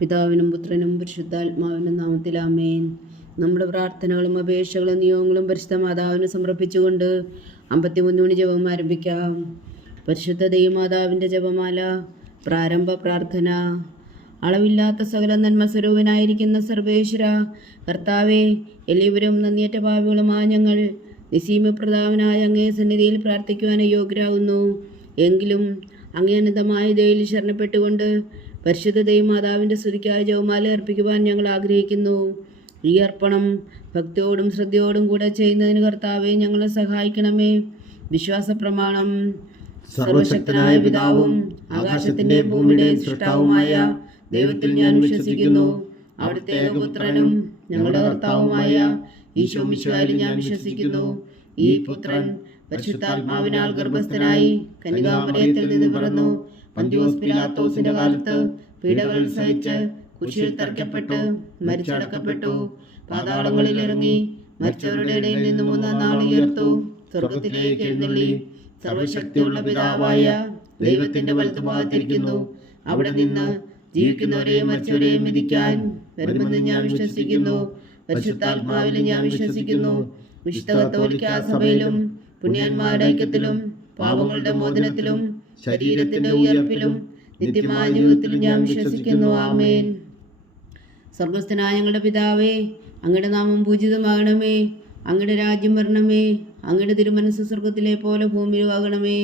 പിതാവിനും പുത്രനും പരിശുദ്ധാത്മാവിനും നാമത്തിൽ ആമേൻ. നമ്മുടെ പ്രാർത്ഥനകളും അപേക്ഷകളും നിയോഗങ്ങളും പരിശുദ്ധ മാതാവിന് സമർപ്പിച്ചുകൊണ്ട് 53 മണി ജപം ആരംഭിക്കാം. പരിശുദ്ധ ദൈവമാതാവിൻ്റെ ജപമാല. പ്രാരംഭ പ്രാർത്ഥന. അളവില്ലാത്ത സകല നന്മ സ്വരൂപനായിരിക്കുന്ന സർവേശ്വര കർത്താവെ, എല്ലാവരും നന്ദിയേറ്റ പാപികളുമായ ഞങ്ങൾ നിസീമപ്രതാപനായ അങ്ങേ സന്നിധിയിൽ പ്രാർത്ഥിക്കുവാൻ യോഗ്യരാകുന്നു. എങ്കിലും അങ്ങേ അനന്തമായ ദയയിൽ ശരണപ്പെട്ടുകൊണ്ട് പരിശുദ്ധ ദൈവമാതാവിൻ്റെ സ്തുതിക്കായ ജപമാല അർപ്പിക്കുവാൻ ഞങ്ങൾ ആഗ്രഹിക്കുന്നു. ഈ അർപ്പണം ഭക്തിയോടും ശ്രദ്ധയോടും കൂടെ ചെയ്യുന്നതിന് കർത്താവെ ഞങ്ങളെ സഹായിക്കണമേ. വിശ്വാസ പ്രമാണം. സർവശക്തനായ പിതാവും ആകാശത്തിന്റെ ഭൂമിയുടെ സൃഷ്ടാവുമായ ദൈവത്തിൽ ഞാൻ വിശ്വസിക്കുന്നു. അവിടുത്തെ ഏകപുത്രനും ഞങ്ങളുടെ കർത്താവുമായ ഈശോ മിശിഹായിൽ ഞാൻ വിശ്വസിക്കുന്നു. ഈ പുത്രൻ പരിശുദ്ധാത്മാവിനാൽ ഗർഭസ്ഥനായി കന്യകാമറിയത്തിൽ നിന്ന് പിറന്നു. പന്തിയോസ് പിലാത്തോസിന്റെ കാലത്ത് പീഡകൾ സഹിച്ച് കുരിശിൽ തറയ്ക്കപ്പെട്ട് മരിച്ചടക്കപ്പെട്ടു. പാതാളങ്ങളിൽ ഇറങ്ങി മരിച്ചവരുടെ ഇടയിൽ നിന്ന് 3-ാം നാൾ ഉയർത്തു. സ്വർഗത്തിലേക്ക് എഴുന്നള്ളി സർവശക്തിയുള്ള പിതാവായ ദൈവത്തിന്റെ വലത്തുഭാഗത്തിരിക്കുന്നു. അവിടെ നിന്ന് ജീവിക്കുന്നവരെയും മരിച്ചവരെയും വിധിക്കാൻ വരുമെന്ന് ഞാൻ വിശ്വസിക്കുന്നു. പരിശുദ്ധാത്മാവിൽ ഞാൻ വിശ്വസിക്കുന്നു. വിശുദ്ധ കത്തോലിക്കാ സഭയിലും പുണ്യന്മാരുടെ ഐക്യത്തിലും പാപങ്ങളുടെ മോചനത്തിലും ശരീരത്തിന്റെ ഉയർപ്പിലും നിത്യമായ ജീവിതത്തിലും ഞാൻ വിശ്വസിക്കുന്നു. ആമേൻ. സ്വർഗസ്ഥനായ ഞങ്ങളുടെ പിതാവേ, അങ്ങയുടെ നാമം പൂജിതമാകണമേ. അങ്ങയുടെ രാജ്യം വരണമേ. അങ്ങയുടെ തിരുമനസ്സ് സ്വർഗത്തിലെ പോലെ ഭൂമിയിലാകണമേ.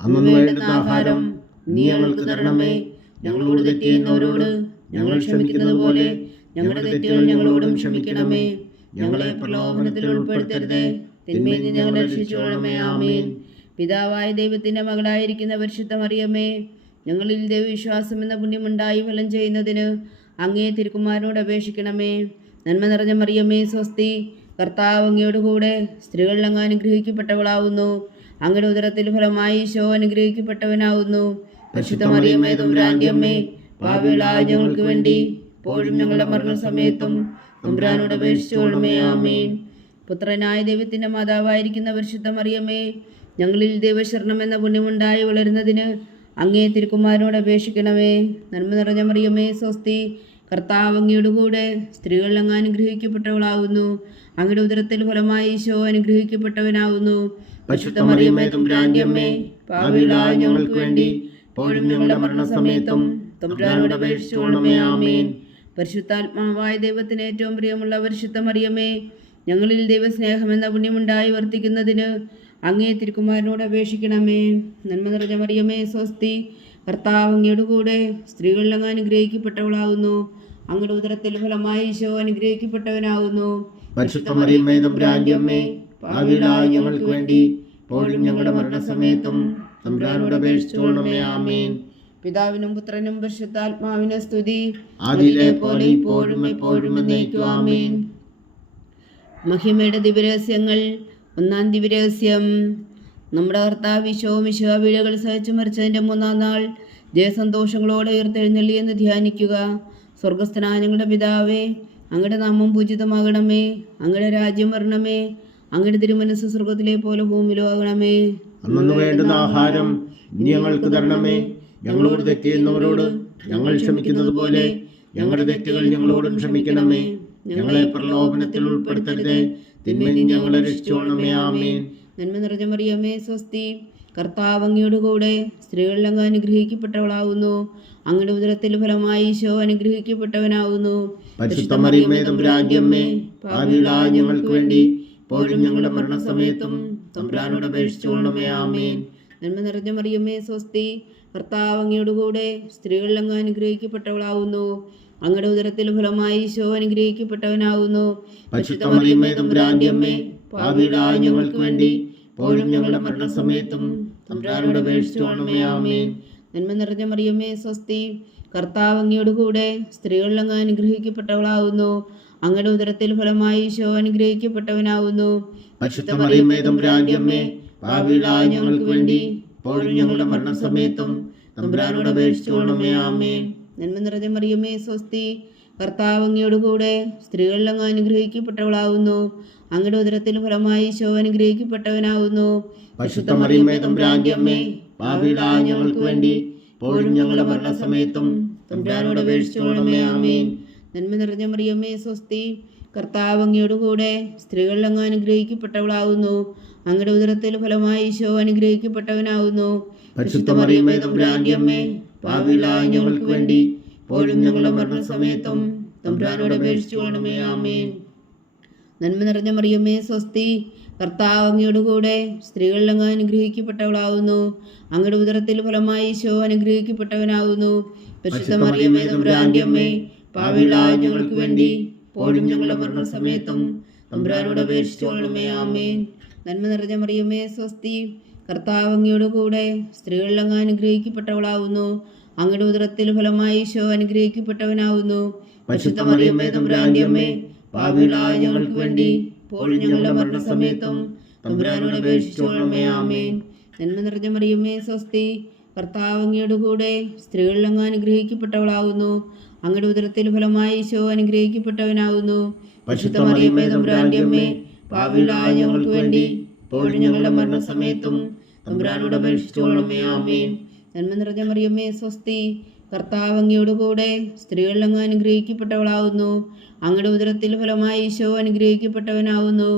അന്ന് വേണ്ടുന്ന ആഹാരം നീ ഞങ്ങൾക്ക് തരണമേ. ഞങ്ങളോട് തെറ്റ് ചെയ്യുന്നവരോട് ഞങ്ങൾ ക്ഷമിക്കുന്നത് പോലെ ഞങ്ങളുടെ തെറ്റുകൾ ഞങ്ങളോടും ക്ഷമിക്കണമേ. ഞങ്ങളെ പ്രലോഭനത്തിൽ ഉൾപ്പെടുത്തരുതേ, തിന്മയിൽ നിന്ന് ഞങ്ങളെ രക്ഷിച്ചുകൊള്ളണമേ. ആമേൻ. പിതാവായ ദൈവത്തിന്റെ മകളായിരിക്കുന്ന പരിശുദ്ധ മറിയമേ, ഞങ്ങളിൽ ദൈവവിശ്വാസം എന്ന പുണ്യമുണ്ടായി ഫലം ചെയ്യുന്നതിന് അങ്ങേ തിരുക്കുമാരനോട് അപേക്ഷിക്കണമേ. നന്മ നിറഞ്ഞ മറിയമേ സ്വസ്തി, കർത്താവ് അങ്ങയോട് കൂടെ സ്ത്രീകളിൽ അങ്ങ് അനുഗ്രഹിക്കപ്പെട്ടവളാവുന്നു. അങ്ങയുടെ ഉദരത്തിൽ ഫലമായി ഈശോ അനുഗ്രഹിക്കപ്പെട്ടവനാവുന്നു. പരിശുദ്ധ മറിയമേ തമ്പുരാന്റെ അമ്മേ, പാപികളായ ഞങ്ങൾക്ക് വേണ്ടി ഇപ്പോഴും ഞങ്ങളുടെ മരണസമയത്തും തമ്പുരാനോട് അപേക്ഷിച്ചുകൊള്ളണമേ. ആമേൻ. പുത്രനായ ദൈവത്തിന്റെ മാതാവായിരിക്കുന്ന പരിശുദ്ധ മറിയമേ, ഞങ്ങളിൽ ദൈവശരണം എന്ന പുണ്യമുണ്ടായി വളരുന്നതിന് അങ്ങേ തിരുക്കുമാരനോട് അപേക്ഷിക്കണമേ. നന്മ നിറഞ്ഞ മറിയമേ സ്വസ്തി, കർത്താവ് അങ്ങയുടെ കൂടെ സ്ത്രീകളിൽ അങ്ങ് അനുഗ്രഹിക്കപ്പെട്ടവളാകുന്നു. അങ്ങയുടെ ഉദരത്തിൽ ഫലമായി ഈശോ അനുഗ്രഹിക്കപ്പെട്ടവനാകുന്നു. പരിശുദ്ധ മറിയമേ തമ്പുരാന്റെ അമ്മേ, പാപികളായ ഞങ്ങൾക്ക് വേണ്ടി ഇപ്പോഴും ഞങ്ങളുടെ മരണസമയത്തും തമ്പുരാനോട് അപേക്ഷിച്ചുകൊള്ളണമേ. ആമേൻ. പരിശുദ്ധാത്മാവായ ദൈവത്തിന് ഏറ്റവും പ്രിയമുള്ള പരിശുദ്ധ മറിയമേ, ഞങ്ങളിൽ ദൈവസ്നേഹം എന്ന പുണ്യമുണ്ടായി വർത്തിക്കുന്നതിന് അങ്ങേ തിരുക്കുമാരനോട് അപേക്ഷിക്കണമേ. നന്മ നിറഞ്ഞ മറിയമേ സ്വസ്തി, കർത്താവ് അങ്ങയുടെ കൂടെ സ്ത്രീകളിൽ അങ്ങ് അനുഗ്രഹിക്കപ്പെട്ടവളാകുന്നു. അങ്ങയുടെ ഉദരത്തിൽ ഫലമായി ഈശോ അനുഗ്രഹിക്കപ്പെട്ടവനാകുന്നു. പരിശുദ്ധ മറിയമേ തമ്പുരാന്റെ അമ്മേ, പാപികളായ ഞങ്ങൾക്ക് വേണ്ടി ഇപ്പോഴും ഞങ്ങളുടെ മരണസമയത്തും തമ്പുരാനോട് അപേക്ഷിച്ചുകൊള്ളണമേ. ആമേൻ. പിതാവിനും പുത്രനും പരിശുദ്ധാത്മാവിനും സ്തുതി, ആദിയിലെ പോലെ ഇപ്പോഴും എപ്പോഴും എന്നേക്കും. ആമേൻ. മഹിമയുടെ ദിവരഹസ്യങ്ങൾ. 1-ാം ദിവരഹസ്യം. നമ്മുടെ കർത്താവ് ഈശോ മിശിഹാ പീഡകൾ സഹിച്ചു മരിച്ചതിൻ്റെ 3-ാം നാൾ ജയസന്തോഷങ്ങളോടെ ഉയർത്തെഴുന്നള്ളി എന്ന് ധ്യാനിക്കുക. സ്വർഗസ്ഥനായ ഞങ്ങളുടെ പിതാവേ, അങ്ങയുടെ നാമം പൂജിതമാകണമേ. അങ്ങയുടെ രാജ്യം വരണമേ. അങ്ങയുടെ തിരുമനസ്സ് സ്വർഗത്തിലെ പോലെ ഭൂമിയിലും ആകണമേ. അന്നു വേണ്ടുന്ന ആഹാരം ഇനി ഞങ്ങൾക്ക് തരണമേ. ഞങ്ങളോട് തെറ്റ് ചെയ്യുന്നവരോട് ഞങ്ങൾ ക്ഷമിക്കുന്നത് പോലെ ഞങ്ങളുടെ തെറ്റുകൾ ഞങ്ങളോടും ക്ഷമിക്കണമേ. ഞങ്ങളെ പ്രലോഭനത്തിൽ ഉൾപ്പെടുത്തരുതേ, തിന്മയിൽ നിന്ന് ഞങ്ങളെ രക്ഷിച്ചുകൊള്ളണമേ. ആമേൻ. നന്മ നിറഞ്ഞ മറിയമേ സ്വസ്തി, കർത്താവ് അങ്ങയുടെ കൂടെ സ്ത്രീകളിൽ അങ്ങ് അനുഗ്രഹിക്കപ്പെട്ടവളാവുന്നു. അങ്ങയുടെ ഉദരത്തിൽ ഫലമായി ഈശോ അനുഗ്രഹിക്കപ്പെട്ടവനാവുന്നു. പരിശുദ്ധ മറിയമേ തമ്പുരാന്റെ അമ്മേ, പാപികളായ ഞങ്ങൾക്ക് വേണ്ടി ഇപ്പോഴും ഞങ്ങളുടെ മരണസമയത്തും തമ്പുരാനോട് അപേക്ഷിച്ചുകൊള്ളണമേ. ആമേൻ. നന്മ നിറഞ്ഞ മറിയമേ സ്വസ്തി, കർത്താവ് അങ്ങയുടെ കൂടെ സ്ത്രീകളിൽ അങ്ങ് അനുഗ്രഹിക്കപ്പെട്ടവളാവുന്നു. അങ്ങയുടെ ഉദരത്തിൽ ഫലമായി ഈശോ അനുഗ്രഹിക്കപ്പെട്ടവനാവുന്നു. പരിശുദ്ധ മറിയമേ തമ്പുരാന്റെ അമ്മേ, പാപികളായ ഞങ്ങൾക്ക് വേണ്ടി ഇപ്പോഴും ഞങ്ങളുടെ മരണസമയത്തും തമ്പുരാനോട് അപേക്ഷിച്ചുകൊള്ളണമേ. ആമേൻ. നന്മ നിറഞ്ഞ മറിയമേ സ്വസ്തി, കർത്താവ് അങ്ങയുടെ കൂടെ സ്ത്രീകളിൽ അങ്ങ് അനുഗ്രഹിക്കപ്പെട്ടവളാവുന്നു. അങ്ങയുടെ ഉദരത്തിൽ ഫലമായി ഈശോ അനുഗ്രഹിക്കപ്പെട്ടവനാവുന്നു. പരിശുദ്ധ മറിയമേ തമ്പുരാന്റെ അമ്മേ, പാപികളായ ഞങ്ങൾക്ക് വേണ്ടി ഇപ്പോഴും ഞങ്ങളുടെ മരണസമയത്തും തമ്പുരാനോട് അപേക്ഷിച്ചുകൊള്ളണമേ. ആമേൻ. നന്മ നിറഞ്ഞ മറിയമേ സ്വസ്തി, കർത്താവ് അങ്ങയുടെ കൂടെ സ്ത്രീകളിൽ അങ്ങ് അനുഗ്രഹിക്കപ്പെട്ടവളാവുന്നു. അങ്ങയുടെ ഉദരത്തിൽ ഫലമായി ഈശോ അനുഗ്രഹിക്കപ്പെട്ടവനാവുന്നു. പരിശുദ്ധ മറിയമേ തമ്പുരാന്റെ അമ്മേ, പാപികളായ ഞങ്ങൾക്ക് വേണ്ടി ഇപ്പോഴും ഞങ്ങളുടെ മരണസമയത്തും തമ്പുരാനോട് അപേക്ഷിച്ചുകൊള്ളണമേ. ആമേൻ. നന്മ നിറഞ്ഞ മറിയമേ സ്വസ്തി, കർത്താവ് അങ്ങയോട് കൂടെ സ്ത്രീകളിൽ അങ്ങ് അനുഗ്രഹിക്കപ്പെട്ടവളാകുന്നു. അങ്ങയുടെ ഉദരത്തിൽ ഫലമായി ഈശോ അനുഗ്രഹിക്കപ്പെട്ടവനാകുന്നു. പരിശുദ്ധ മറിയമേ തമ്പുരാന്റെ അമ്മേ, പാപികളായ ഞങ്ങൾക്ക് വേണ്ടി ഇപ്പോഴും ഞങ്ങളുടെ മരണസമയത്തും തമ്പുരാനോട് അപേക്ഷിച്ചുകൊള്ളണമേ. ആമേൻ. നന്മ നിറഞ്ഞ മറിയമേ സ്വസ്തി, കർത്താവ് അങ്ങയോട് കൂടെ സ്ത്രീകളിൽ അങ്ങ് അനുഗ്രഹിക്കപ്പെട്ടവളാകുന്നു. അങ്ങയുടെ ഉദരത്തിൽ ഫലമായി ഈശോ അനുഗ്രഹിക്കപ്പെട്ടവനാകുന്നു. പരിശുദ്ധ മറിയമേ തമ്പുരാന്റെ അമ്മേ, പാപികളായ ഞങ്ങൾക്ക് വേണ്ടി ഇപ്പോഴും ഞങ്ങളുടെ മരണസമയത്തും തമ്പുരാനോട് അപേക്ഷിച്ചുകൊള്ളണമേ. ആമേൻ. നന്മ നിറഞ്ഞ മറിയമേ സ്വസ്തി, കർത്താവ് അങ്ങയോട് കൂടെ സ്ത്രീകളിൽ അങ്ങ് അനുഗ്രഹിക്കപ്പെട്ടവളാകുന്നു. അങ്ങയുടെ ഉദരത്തിൽ ഫലമായി ഈശോ അനുഗ്രഹിക്കപ്പെട്ടവനാകുന്നു. പരിശുദ്ധ മറിയമേ തമ്പുരാന്റെ അമ്മേ, പാപികളായ ഞങ്ങൾക്ക് വേണ്ടി ഇപ്പോഴും ഞങ്ങളുടെ മരണസമയത്തും തമ്പുരാനോട് അപേക്ഷിച്ചുകൊള്ളണമേ. ആമേൻ. നന്മ നിറഞ്ഞ മറിയമേ സ്വസ്തി, കർത്താവ് അങ്ങയോട് കൂടെ സ്ത്രീകളിൽ അങ്ങ് അനുഗ്രഹിക്കപ്പെട്ടവളാകുന്നു. അങ്ങയുടെ ഉദരത്തിൽ ഫലമായി ഈശോ അനുഗ്രഹിക്കപ്പെട്ടവനാകുന്നു. പരിശുദ്ധ മറിയമേ തമ്പുരാന്റെ അമ്മേ, പാപികളായ ഞങ്ങൾക്ക് വേണ്ടി ഇപ്പോഴും ഞങ്ങളുടെ മരണസമയത്തും തമ്പുരാനോട് അപേക്ഷിച്ചുകൊള്ളണമേ. ആമേൻ. നന്മ നിറഞ്ഞ മറിയമേ സ്വസ്തി, കർത്താവ് അങ്ങയോട് കൂടെ സ്ത്രീകളിൽ അങ്ങ് അനുഗ്രഹിക്കപ്പെട്ടവളാകുന്നു. അങ്ങയുടെ ഉദരത്തിൽ ഫലമായി ഈശോ അനുഗ്രഹിക്കപ്പെട്ടവനാകുന്നു.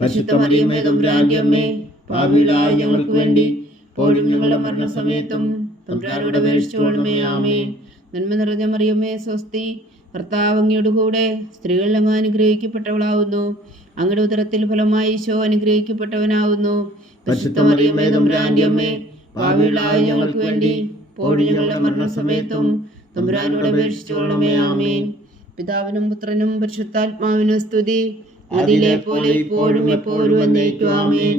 പരിശുദ്ധ മറിയമേ തമ്പുരാന്റെ അമ്മേ, പാപികളായ ഞങ്ങൾക്ക് വേണ്ടി ഇപ്പോഴും ഞങ്ങളുടെ മരണസമയത്തും തമ്പുരാനോട് അപേക്ഷിച്ചുകൊള്ളണമേ. ആമേൻ. നന്മ നിറഞ്ഞ മറിയമേ സ്വസ്തി, കർത്താവ് അങ്ങയോട് കൂടെ സ്ത്രീകളിൽ അങ്ങ് അനുഗ്രഹിക്കപ്പെട്ടവളാകുന്നു. അങ്ങയുടെ ഉദരത്തിൽ ഫലമായി ഈശോ അനുഗ്രഹിക്കപ്പെട്ടവനാകുന്നു. പരിശുദ്ധ മറിയമേ തമ്പുരാന്റെ അമ്മേ, പാപികളായ ഞങ്ങൾക്ക് വേണ്ടി ഇപ്പോഴും ഞങ്ങളുടെ മരണസമയത്തും തമ്പുരാനോട് അപേക്ഷിച്ചുകൊള്ളണമേ. ആമേൻ. പിതാവിനും പുത്രനും പരിശുദ്ധാത്മാവിനും സ്തുതി, അതിലെ പോലെ ഇപ്പോഴും എപ്പോഴും എന്നേക്കും. ആമേൻ.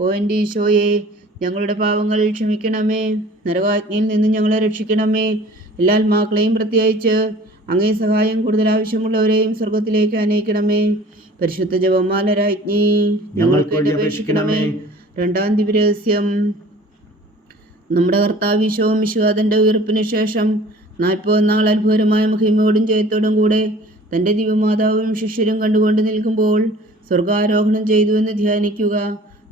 ഓ എൻ്റെ ഈശോയെ, ഞങ്ങളുടെ പാവങ്ങൾ ക്ഷമിക്കണമേ. നരകാഗ്നിയിൽ നിന്ന് ഞങ്ങളെ രക്ഷിക്കണമേ. എല്ലാ ആത്മാക്കളെയും പ്രത്യേകിച്ച് അങ്ങേ സഹായം കൂടുതൽ ആവശ്യമുള്ളവരെയും സ്വർഗത്തിലേക്ക് അനയിക്കണമേ. പരിശുദ്ധ ജപമാല രാജ്ഞി, ഞങ്ങൾക്ക് വേണ്ടി അപേക്ഷിക്കണമേ. രണ്ടാം ദിവ്യരഹസ്യം. നമ്മുടെ കർത്താവ് ഈശോ മിശിഹാതൻ്റെ ഉയർപ്പിന് ശേഷം 40 നാൾ അത്ഭുതകരമായ മഹിമയോടും ജയത്തോടും കൂടെ തൻ്റെ ദിവ്യമാതാവും ശിഷ്യരും കണ്ടുകൊണ്ട് നിൽക്കുമ്പോൾ സ്വർഗാരോഹണം ചെയ്തു എന്ന് ധ്യാനിക്കുക.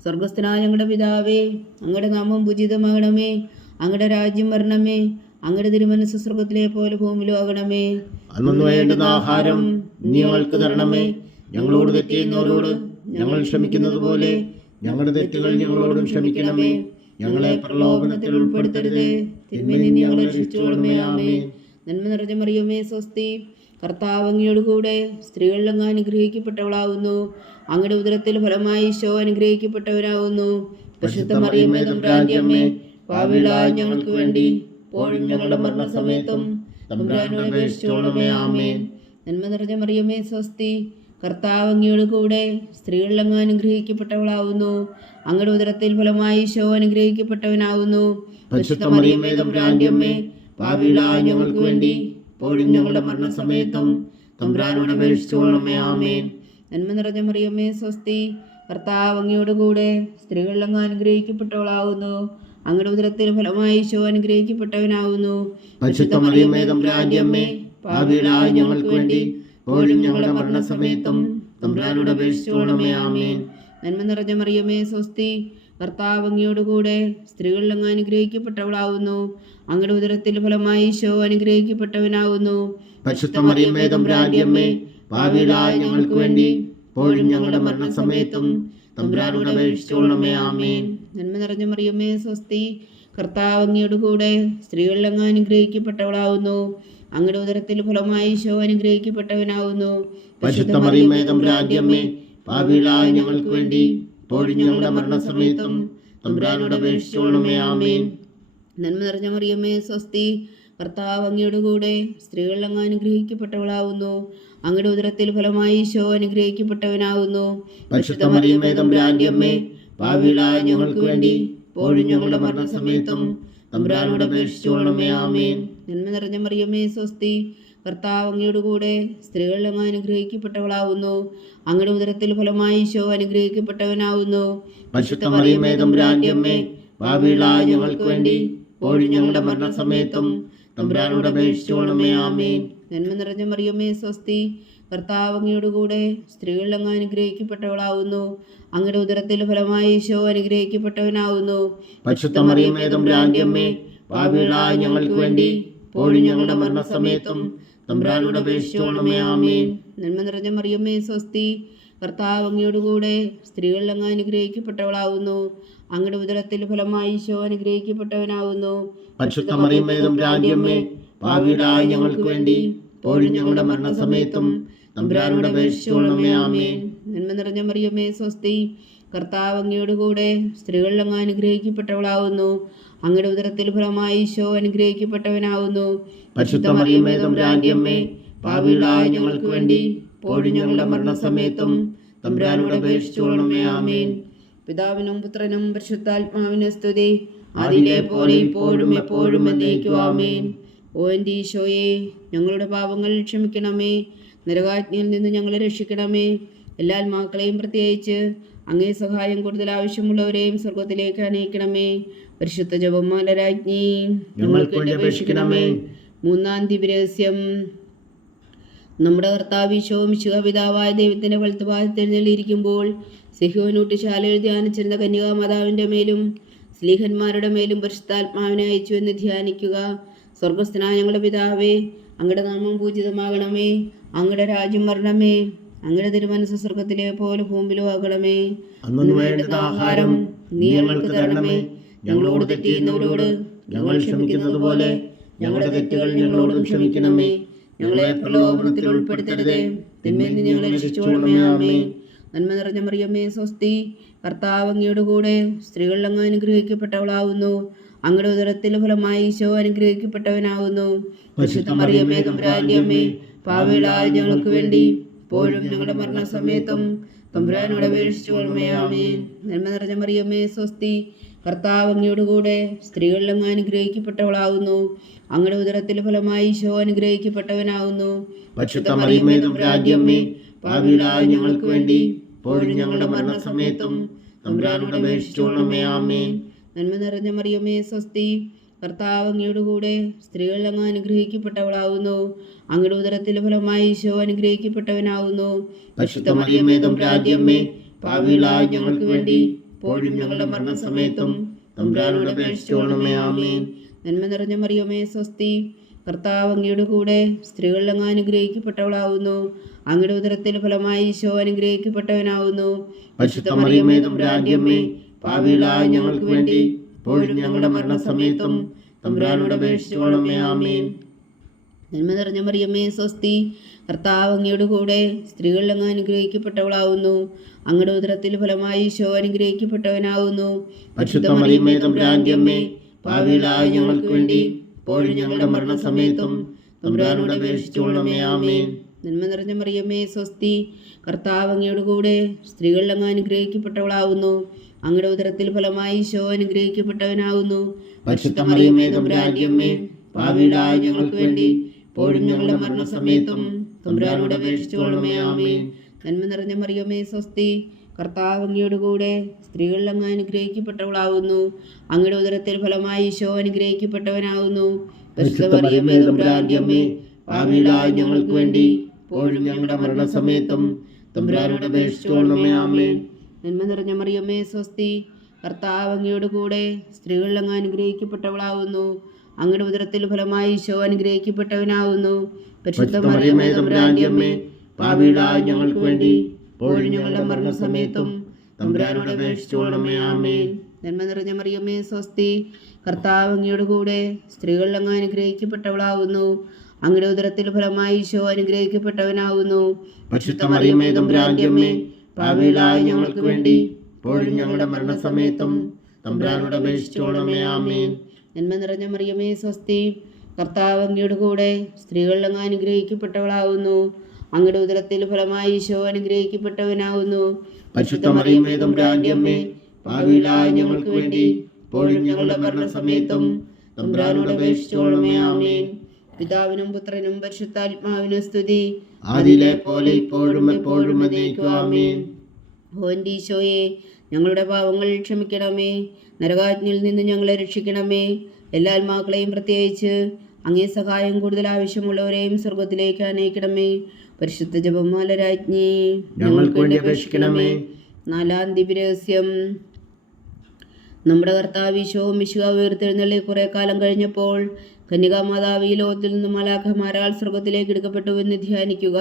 സ്വർഗസ്ഥനായ ഞങ്ങളുടെ പിതാവേ, അങ്ങയുടെ നാമം പൂജിതമാകണമേ. അങ്ങയുടെ രാജ്യം വരണമേ. അങ്ങയുടെ തിരുമനസ്സ് സ്വർഗത്തിലെ പോലെ ഭൂമിയിലും ആകണമേ. അന്നു വേണ്ടുന്ന ആഹാരം നീ ഞങ്ങൾക്ക് തരണമേ. ഞങ്ങളോട് തെറ്റ് ചെയ്യുന്നവരോട് ഞങ്ങൾ ക്ഷമിക്കുന്നത് പോലെ ഞങ്ങളുടെ തെറ്റുകൾ ഞങ്ങളോടും ക്ഷമിക്കണമേ. ഞങ്ങളെ പ്രലോഭനത്തിൽ ഉൾപ്പെടുത്തരുതേ, തിന്മയിൽ നിന്ന് ഞങ്ങളെ രക്ഷിച്ചുകൊള്ളണമേ. ആമേൻ. നന്മ നിറഞ്ഞ മറിയമേ സ്വസ്തി, കർത്താവ് അങ്ങയോട് കൂടെ സ്ത്രീകളിൽ അങ്ങ് അനുഗ്രഹിക്കപ്പെട്ടവളാകുന്നു. അങ്ങയുടെ ഉദരത്തിൽ ഫലമായി ഈശോ അനുഗ്രഹിക്കപ്പെട്ടവനാകുന്നു. പരിശുദ്ധ മറിയമേ തമ്പുരാന്റെ അമ്മേ, പാപികളായ ഞങ്ങൾക്ക് വേണ്ടി ഇപ്പോഴും ഞങ്ങളുടെ മരണസമയത്തും തമ്പുരാനോട് അപേക്ഷിച്ചുകൊള്ളണമേ. ആമേൻ. നന്മ നിറഞ്ഞ മറിയമേ സ്വസ്തി, കർത്താവ് അങ്ങയോട് കൂടെ സ്ത്രീകളിൽ അങ്ങ് അനുഗ്രഹിക്കപ്പെട്ടവളാകുന്നു. അങ്ങയുടെ ഉദരത്തിൽ ഫലമായി ഈശോ അനുഗ്രഹിക്കപ്പെട്ടവനാകുന്നു. പരിശുദ്ധ മറിയമേ തമ്പുരാന്റെ അമ്മേ, പാപികളായ ഞങ്ങൾക്ക് വേണ്ടി ഇപ്പോഴും ഞങ്ങളുടെ മരണസമയത്തും തമ്പുരാനോട് അപേക്ഷിച്ചുകൊള്ളണമേ. ആമേൻ. നന്മ നിറഞ്ഞ മറിയമേ സ്വസ്തി, കർത്താവ് അങ്ങയോട് കൂടെ സ്ത്രീകളിൽ അങ്ങ് അനുഗ്രഹിക്കപ്പെട്ടവളാകുന്നു. അങ്ങയുടെ ഉദരത്തിൽ ഫലമായി ഈശോ അനുഗ്രഹിക്കപ്പെട്ടവനാകുന്നു. പരിശുദ്ധ മറിയമേ തമ്പുരാന്റെ അമ്മേ, പാപികളായ ഞങ്ങൾക്ക് വേണ്ടി ഇപ്പോഴും ഞങ്ങളുടെ മരണസമയത്തും തമ്പുരാനോട് അപേക്ഷിച്ചുകൊള്ളണമേ. ആമേൻ. നന്മ നിറഞ്ഞ മറിയമേ സ്വസ്തി, കർത്താവ് അങ്ങയോട് കൂടെ സ്ത്രീകളിൽ അങ്ങ് അനുഗ്രഹിക്കപ്പെട്ടവളാകുന്നു. അങ്ങയുടെ ഉദരത്തിൽ ഫലമായി ഈശോ അനുഗ്രഹിക്കപ്പെട്ടവനാകുന്നു. പരിശുദ്ധ മറിയമേ തമ്പുരാന്റെ അമ്മേ, പാപികളായ ഞങ്ങൾക്ക് വേണ്ടി ഇപ്പോഴും ഞങ്ങളുടെ മരണസമയത്തും തമ്പുരാനോട് അപേക്ഷിച്ചുകൊള്ളണമേ. ആമേൻ. നന്മ നിറഞ്ഞ മറിയമേ സ്വസ്തി, കർത്താവ് അങ്ങയോട് കൂടെ സ്ത്രീകളിൽ അങ്ങ് അനുഗ്രഹിക്കപ്പെട്ടവളാകുന്നു. അങ്ങയുടെ ഉദരത്തിൽ ഫലമായി ഈശോ അനുഗ്രഹിക്കപ്പെട്ടവനാകുന്നു. പരിശുദ്ധ മറിയമേ തമ്പുരാന്റെ അമ്മേ, പാപികളായ ഞങ്ങൾക്ക് വേണ്ടി ഇപ്പോഴും ഞങ്ങളുടെ മരണസമയത്തും തമ്പുരാനോട് അപേക്ഷിച്ചുകൊള്ളണമേ. ആമേൻ. നന്മ നിറഞ്ഞ മറിയമേ സ്വസ്തി, കർത്താവ് അങ്ങയോട് കൂടെ സ്ത്രീകളിൽ അങ്ങ് അനുഗ്രഹിക്കപ്പെട്ടവളാകുന്നു. അങ്ങയുടെ ഉദരത്തിൽ ഫലമായി ഈശോ അനുഗ്രഹിക്കപ്പെട്ടവനാകുന്നു. പരിശുദ്ധ മറിയമേ തമ്പുരാന്റെ അമ്മേ, പാപികളായ ഞങ്ങൾക്ക് വേണ്ടി ഇപ്പോഴും ഞങ്ങളുടെ മരണസമയത്തും തമ്പുരാനോട് അപേക്ഷിച്ചുകൊള്ളണമേ. ആമേൻ. നന്മ നിറഞ്ഞ മറിയമേ സ്വസ്തി, കർത്താവ് അങ്ങയോട് കൂടെ സ്ത്രീകളിൽ അങ്ങ് അനുഗ്രഹിക്കപ്പെട്ടവളാകുന്നു. അങ്ങയുടെ ഉദരത്തിൽ ഫലമായി ഈശോ അനുഗ്രഹിക്കപ്പെട്ടവനാകുന്നു. പരിശുദ്ധ മറിയമേ തമ്പുരാന്റെ അമ്മേ, പാപികളായ ഞങ്ങൾക്ക് വേണ്ടി ഇപ്പോഴും ഞങ്ങളുടെ മരണസമയത്തും തമ്പുരാനോട് അപേക്ഷിച്ചുകൊള്ളണമേ. ആമേൻ. നന്മ നിറഞ്ഞ മറിയമേ സ്വസ്തി, കർത്താവ് അങ്ങയോട് കൂടെ സ്ത്രീകളിൽ അങ്ങ് അനുഗ്രഹിക്കപ്പെട്ടവളാകുന്നു. അങ്ങയുടെ ഉദരത്തിൽ ഫലമായി ഈശോ അനുഗ്രഹിക്കപ്പെട്ടവനാകുന്നു. പരിശുദ്ധ മറിയമേ തമ്പുരാന്റെ അമ്മേ, പാപികളായ ഞങ്ങൾക്ക് വേണ്ടി ഇപ്പോഴും ഞങ്ങളുടെ മരണസമയത്തും തമ്പുരാനോട് അപേക്ഷിച്ചുകൊള്ളണമേ. ആമേൻ. നന്മ നിറഞ്ഞ മറിയമ്മേ സ്വസ്തി, കർത്താവ് അങ്ങയോടുകൂടെ സ്ത്രീകളിൽ അങ്ങ് അനുഗ്രഹിക്കപ്പെട്ടവളാവുന്നു. അങ്ങയുടെ ഉദരത്തിൽ ഫലമായി ഈശോ അനുഗ്രഹിക്കപ്പെട്ടവനാവുന്നു. പരിശുദ്ധ മറിയമ്മേ തമ്പുരാന്റെ അമ്മേ, പാപികളായ ഞങ്ങൾക്ക് വേണ്ടി ഇപ്പോഴും ഞങ്ങളുടെ മരണസമയത്തും തമ്പുരാനോട് അപേക്ഷിച്ചുകൊള്ളണമേ. ആമേൻ. നന്മ നിറഞ്ഞ മറിയമ്മേ സ്വസ്തി, കർത്താവ് അങ്ങയോടുകൂടെ സ്ത്രീകളിൽ അങ്ങ് അനുഗ്രഹിക്കപ്പെട്ടവളാവുന്നു. അങ്ങയുടെ ഉദരത്തിൽ ഫലമായി ഈശോ അനുഗ്രഹിക്കപ്പെട്ടവനാവുന്നു. പരിശുദ്ധ മറിയമ്മേ തമ്പുരാന്റെ അമ്മേ, പാപികളായ ഞങ്ങൾക്ക് വേണ്ടി ഇപ്പോഴും ഞങ്ങളുടെ മരണസമയത്തും തമ്പുരാനോട് അപേക്ഷിച്ചുകൊള്ളണമേ. ആമേൻ. പിതാവിനും പുത്രനും പരിശുദ്ധാത്മാവിനും സ്തുതി, അതിലെ പോലെ ഇപ്പോഴും എപ്പോഴും എന്നേക്കും. ആമേൻ. ഓ എൻ്റെ ഈശോയെ, ഞങ്ങളുടെ പാപങ്ങൾ ക്ഷമിക്കണമേ, നരകാജ്ഞയിൽ നിന്ന് ഞങ്ങളെ രക്ഷിക്കണമേ. എല്ലാ ആത്മാക്കളെയും പ്രത്യേകിച്ച് അങ്ങേ സഹായം കൂടുതൽ ആവശ്യമുള്ളവരെയും സ്വർഗത്തിലേക്ക് അനയിക്കണമേ. പരിശുദ്ധ ജപമാല രാജ്ഞി, ഞങ്ങൾക്ക് വേണ്ടി അപേക്ഷിക്കണമേ. മൂന്നാം ദിവ്യരഹസ്യം. നമ്മുടെ കർത്താവ് ഈശോ മിശിഹ പിതാവായ ദൈവത്തിൻ്റെ വലത്തുഭാഗത്ത് എഴുന്നള്ളിയിരിക്കുമ്പോൾ സിഹ്യോനൂട്ടിശാലയിൽ ധ്യാനിച്ചിരുന്ന കന്യകാമാതാവിൻ്റെ മേലും സ്ലീഹന്മാരുടെ മേലും പരിശുദ്ധാത്മാവിനെ അയച്ചു എന്ന് ധ്യാനിക്കുക. സ്വർഗസ്ഥനായ ഞങ്ങളുടെ പിതാവേ, അങ്ങയുടെ നാമം പൂജിതമാകണമേ, അങ്ങയുടെ രാജ്യം വരണമേ, അങ്ങയുടെ തിരുമനസ്സ് സ്വർഗത്തിലെ പോലെ ഭൂമിയിലും ആകണമേ. അന്നു വേണ്ടുന്ന ആഹാരം നീ ഞങ്ങൾക്ക് തരണമേ. ഞങ്ങളോട് തെറ്റ് ചെയ്യുന്നവരോട് ഞങ്ങൾ ക്ഷമിക്കുന്നത് പോലെ ഞങ്ങളുടെ തെറ്റുകൾ ഞങ്ങളോടും ക്ഷമിക്കണമേ. ഞങ്ങളെ പ്രലോഭനത്തിൽ ഉൾപ്പെടുത്തരുതേ, തിന്മയിൽ നിന്ന് ഞങ്ങളെ രക്ഷിച്ചുകൊള്ളണമേ. ആമേൻ. നന്മ നിറഞ്ഞ മറിയമ്മേ സ്വസ്തി, കർത്താവ് അങ്ങയുടെ കൂടെ സ്ത്രീകളിൽ അങ്ങ് അനുഗ്രഹിക്കപ്പെട്ടവളാവുന്നു. അങ്ങയുടെ ഉദരത്തിൽ ഫലമായി ഈശോ അനുഗ്രഹിക്കപ്പെട്ടവനാവുന്നു. പരിശുദ്ധ മറിയമ്മേ തമ്പുരാന്റെ അമ്മേ, പാപികളായ ഞങ്ങൾക്ക് വേണ്ടി ഇപ്പോഴും ഞങ്ങളുടെ മരണസമയത്തും തമ്പുരാനോട് അപേക്ഷിച്ചുകൊള്ളണമേ. ആമേൻ. നന്മ നിറഞ്ഞ മറിയമ്മേ സ്വസ്തി, കർത്താവ് അങ്ങയുടെ കൂടെ സ്ത്രീകളിൽ അങ്ങ് അനുഗ്രഹിക്കപ്പെട്ടവളാവുന്നു. അങ്ങയുടെ ഉദരത്തിൽ ഫലമായി ഈശോ അനുഗ്രഹിക്കപ്പെട്ടവനാവുന്നു. പരിശുദ്ധ മറിയമ്മേ തമ്പുരാന്റെ അമ്മേ, പാപികളായ ഞങ്ങൾക്ക് വേണ്ടി ഇപ്പോഴും ഞങ്ങളുടെ മരണസമയത്തും തമ്പുരാനോട് അപേക്ഷിച്ചുകൊള്ളണമേ. ആമേൻ. നന്മ നിറഞ്ഞ മറിയമ്മേ സ്വസ്തി, കർത്താവ് അങ്ങയുടെ കൂടെ സ്ത്രീകളിൽ അങ്ങ് അനുഗ്രഹിക്കപ്പെട്ടവളാവുന്നു. അങ്ങയുടെ ഉദരത്തിൽ ഫലമായി ഈശോ അനുഗ്രഹിക്കപ്പെട്ടവനാവുന്നു. പരിശുദ്ധ മറിയമ്മേ തമ്പുരാന്റെ അമ്മേ, പാപികളായ ഞങ്ങൾക്ക് വേണ്ടി ഇപ്പോഴും ഞങ്ങളുടെ മരണസമയത്തും തമ്പുരാനോട് അപേക്ഷിച്ചുകൊള്ളണമേ. ആമേൻ. നന്മ നിറഞ്ഞ മറിയമ്മേ സ്വസ്തി, കർത്താവ് അങ്ങയുടെ കൂടെ സ്ത്രീകളിൽ അങ്ങ് അനുഗ്രഹിക്കപ്പെട്ടവളാവുന്നു. അങ്ങയുടെ ഉദരത്തിൽ ഫലമായി ഈശോ അനുഗ്രഹിക്കപ്പെട്ടവനാവുന്നു. പരിശുദ്ധ മറിയമ്മേ തമ്പുരാന്റെ അമ്മേ, പാപികളായ ഞങ്ങൾക്ക് വേണ്ടി ഇപ്പോഴും ഞങ്ങളുടെ മരണസമയത്തും തമ്പുരാനോട് അപേക്ഷിച്ചുകൊള്ളണമേ. ആമേൻ. നന്മ നിറഞ്ഞ മറിയമ്മേ സ്വസ്തി, കർത്താവ് അങ്ങയുടെ കൂടെ സ്ത്രീകളിൽ അങ്ങ് അനുഗ്രഹിക്കപ്പെട്ടവളാവുന്നു. അങ്ങയുടെ ഉദരത്തിൽ ഫലമായി ഈശോ അനുഗ്രഹിക്കപ്പെട്ടവനാവുന്നു. പരിശുദ്ധ മറിയമ്മേ തമ്പുരാന്റെ അമ്മേ, പാപികളായ ഞങ്ങൾക്ക് വേണ്ടി ഇപ്പോഴും ഞങ്ങളുടെ മരണസമയത്തും തമ്പുരാനോട് അപേക്ഷിച്ചുകൊള്ളണമേ. ആമേൻ. നന്മ നിറഞ്ഞ മറിയമ്മേ സ്വസ്തി, കർത്താവ് അങ്ങയുടെ കൂടെ സ്ത്രീകളിൽ അങ്ങ് അനുഗ്രഹിക്കപ്പെട്ടവളാവുന്നു. അങ്ങയുടെ ഉദരത്തിൽ ഫലമായി ഈശോ അനുഗ്രഹിക്കപ്പെട്ടവനാവുന്നു. പരിശുദ്ധ മറിയമ്മേ തമ്പുരാന്റെ അമ്മേ, പാപികളായ ഞങ്ങൾക്ക് വേണ്ടി ഇപ്പോഴും ഞങ്ങളുടെ മരണസമയത്തും തമ്പുരാനോട് അപേക്ഷിച്ചുകൊള്ളണമേ. ആമേൻ. നന്മ നിറഞ്ഞ മറിയമ്മേ സ്വസ്തി, കർത്താവ് അങ്ങയുടെ കൂടെ സ്ത്രീകളിൽ അങ്ങ് അനുഗ്രഹിക്കപ്പെട്ടവളാവുന്നു. അങ്ങയുടെ ഉദരത്തിൽ ഫലമായി ഈശോ അനുഗ്രഹിക്കപ്പെട്ടവനാവുന്നു. പരിശുദ്ധ മറിയമ്മേ തമ്പുരാന്റെ അമ്മേ, പാപികളായ ഞങ്ങൾക്ക് വേണ്ടി ഇപ്പോഴും ഞങ്ങളുടെ മരണസമയത്തും തമ്പുരാനോട് അപേക്ഷിച്ചുകൊള്ളണമേ. ആമേൻ. നന്മ നിറഞ്ഞ മറിയമ്മേ സ്വസ്തി, കർത്താവ് അങ്ങയുടെ കൂടെ സ്ത്രീകളിൽ അങ്ങ് അനുഗ്രഹിക്കപ്പെട്ടവളാവുന്നു. അങ്ങയുടെ ഉദരത്തിൽ ഫലമായി ഈശോ അനുഗ്രഹിക്കപ്പെട്ടവനാവുന്നു. പരിശുദ്ധ മറിയമ്മേ തമ്പുരാന്റെ അമ്മേ, പാപികളായ ഞങ്ങൾക്ക് വേണ്ടി ഇപ്പോഴും ഞങ്ങളുടെ മരണസമയത്തും തമ്പുരാനോട് അപേക്ഷിച്ചുകൊള്ളണമേ. ആമേൻ. നന്മ നിറഞ്ഞ മറിയമ്മേ സ്വസ്തി, കർത്താവ് അങ്ങയുടെ കൂടെ സ്ത്രീകളിൽ അങ്ങ് അനുഗ്രഹിക്കപ്പെട്ടവളാവുന്നു. അങ്ങയുടെ ഉദരത്തിൽ ഫലമായി ഈശോ അനുഗ്രഹിക്കപ്പെട്ടവനാവുന്നു. പരിശുദ്ധ മറിയമ്മേ തമ്പുരാന്റെ അമ്മേ, പാപികളായ ഞങ്ങൾക്ക് വേണ്ടി ഇപ്പോഴും ഞങ്ങളുടെ മരണസമയത്തും തമ്പുരാനോട് അപേക്ഷിച്ചുകൊള്ളണമേ. ആമേൻ. നന്മ നിറഞ്ഞ മറിയമ്മേ സ്വസ്തി, കർത്താവ് അങ്ങയുടെ കൂടെ സ്ത്രീകളിൽ അങ്ങ് അനുഗ്രഹിക്കപ്പെട്ടവളാവുന്നു. അങ്ങയുടെ ഉദരത്തിൽ ഫലമായി ഈശോ അനുഗ്രഹിക്കപ്പെട്ടവനാവുന്നു. പരിശുദ്ധ മറിയമ്മേ തമ്പുരാന്റെ അമ്മേ, പാപികളായ ഞങ്ങൾക്ക് വേണ്ടി ഇപ്പോഴും ഞങ്ങളുടെ മരണസമയത്തും തമ്പുരാനോട് അപേക്ഷിച്ചുകൊള്ളണമേ. ആമേൻ. പിതാവിനും പുത്രനും പരിശുദ്ധാത്മാവിനും സ്തുതി, അതിലെ പോലെ ഇപ്പോഴും എപ്പോഴും എന്നേക്കും. ആമേൻ. ഓ എൻ്റെ ഈശോയെ, ഞങ്ങളുടെ പാവങ്ങൾ ക്ഷമിക്കണമേ, നരകാജ്ഞയിൽ നിന്ന് ഞങ്ങളെ രക്ഷിക്കണമേ. എല്ലാ ആത്മാക്കളെയും പ്രത്യേകിച്ച് അങ്ങേ സഹായം കൂടുതൽ ആവശ്യമുള്ളവരെയും സ്വർഗത്തിലേക്ക് അനയിക്കണമേ. പരിശുദ്ധ ജപമാല രാജ്ഞി, ഞങ്ങൾക്ക് വേണ്ടി അപേക്ഷിക്കണമേ. നാലാം ദിവ്യരഹസ്യം. നമ്മുടെ കർത്താവ് ഈശോ മിശിഹ ഉയർത്തെഴുന്നള്ളി കുറെ കാലം കഴിഞ്ഞപ്പോൾ കന്യകാമാതാവ് ഈ ലോകത്തിൽ നിന്നും മാലാഖമാരാൽ സ്വർഗത്തിലേക്ക് എടുക്കപ്പെട്ടു എന്ന് ധ്യാനിക്കുക.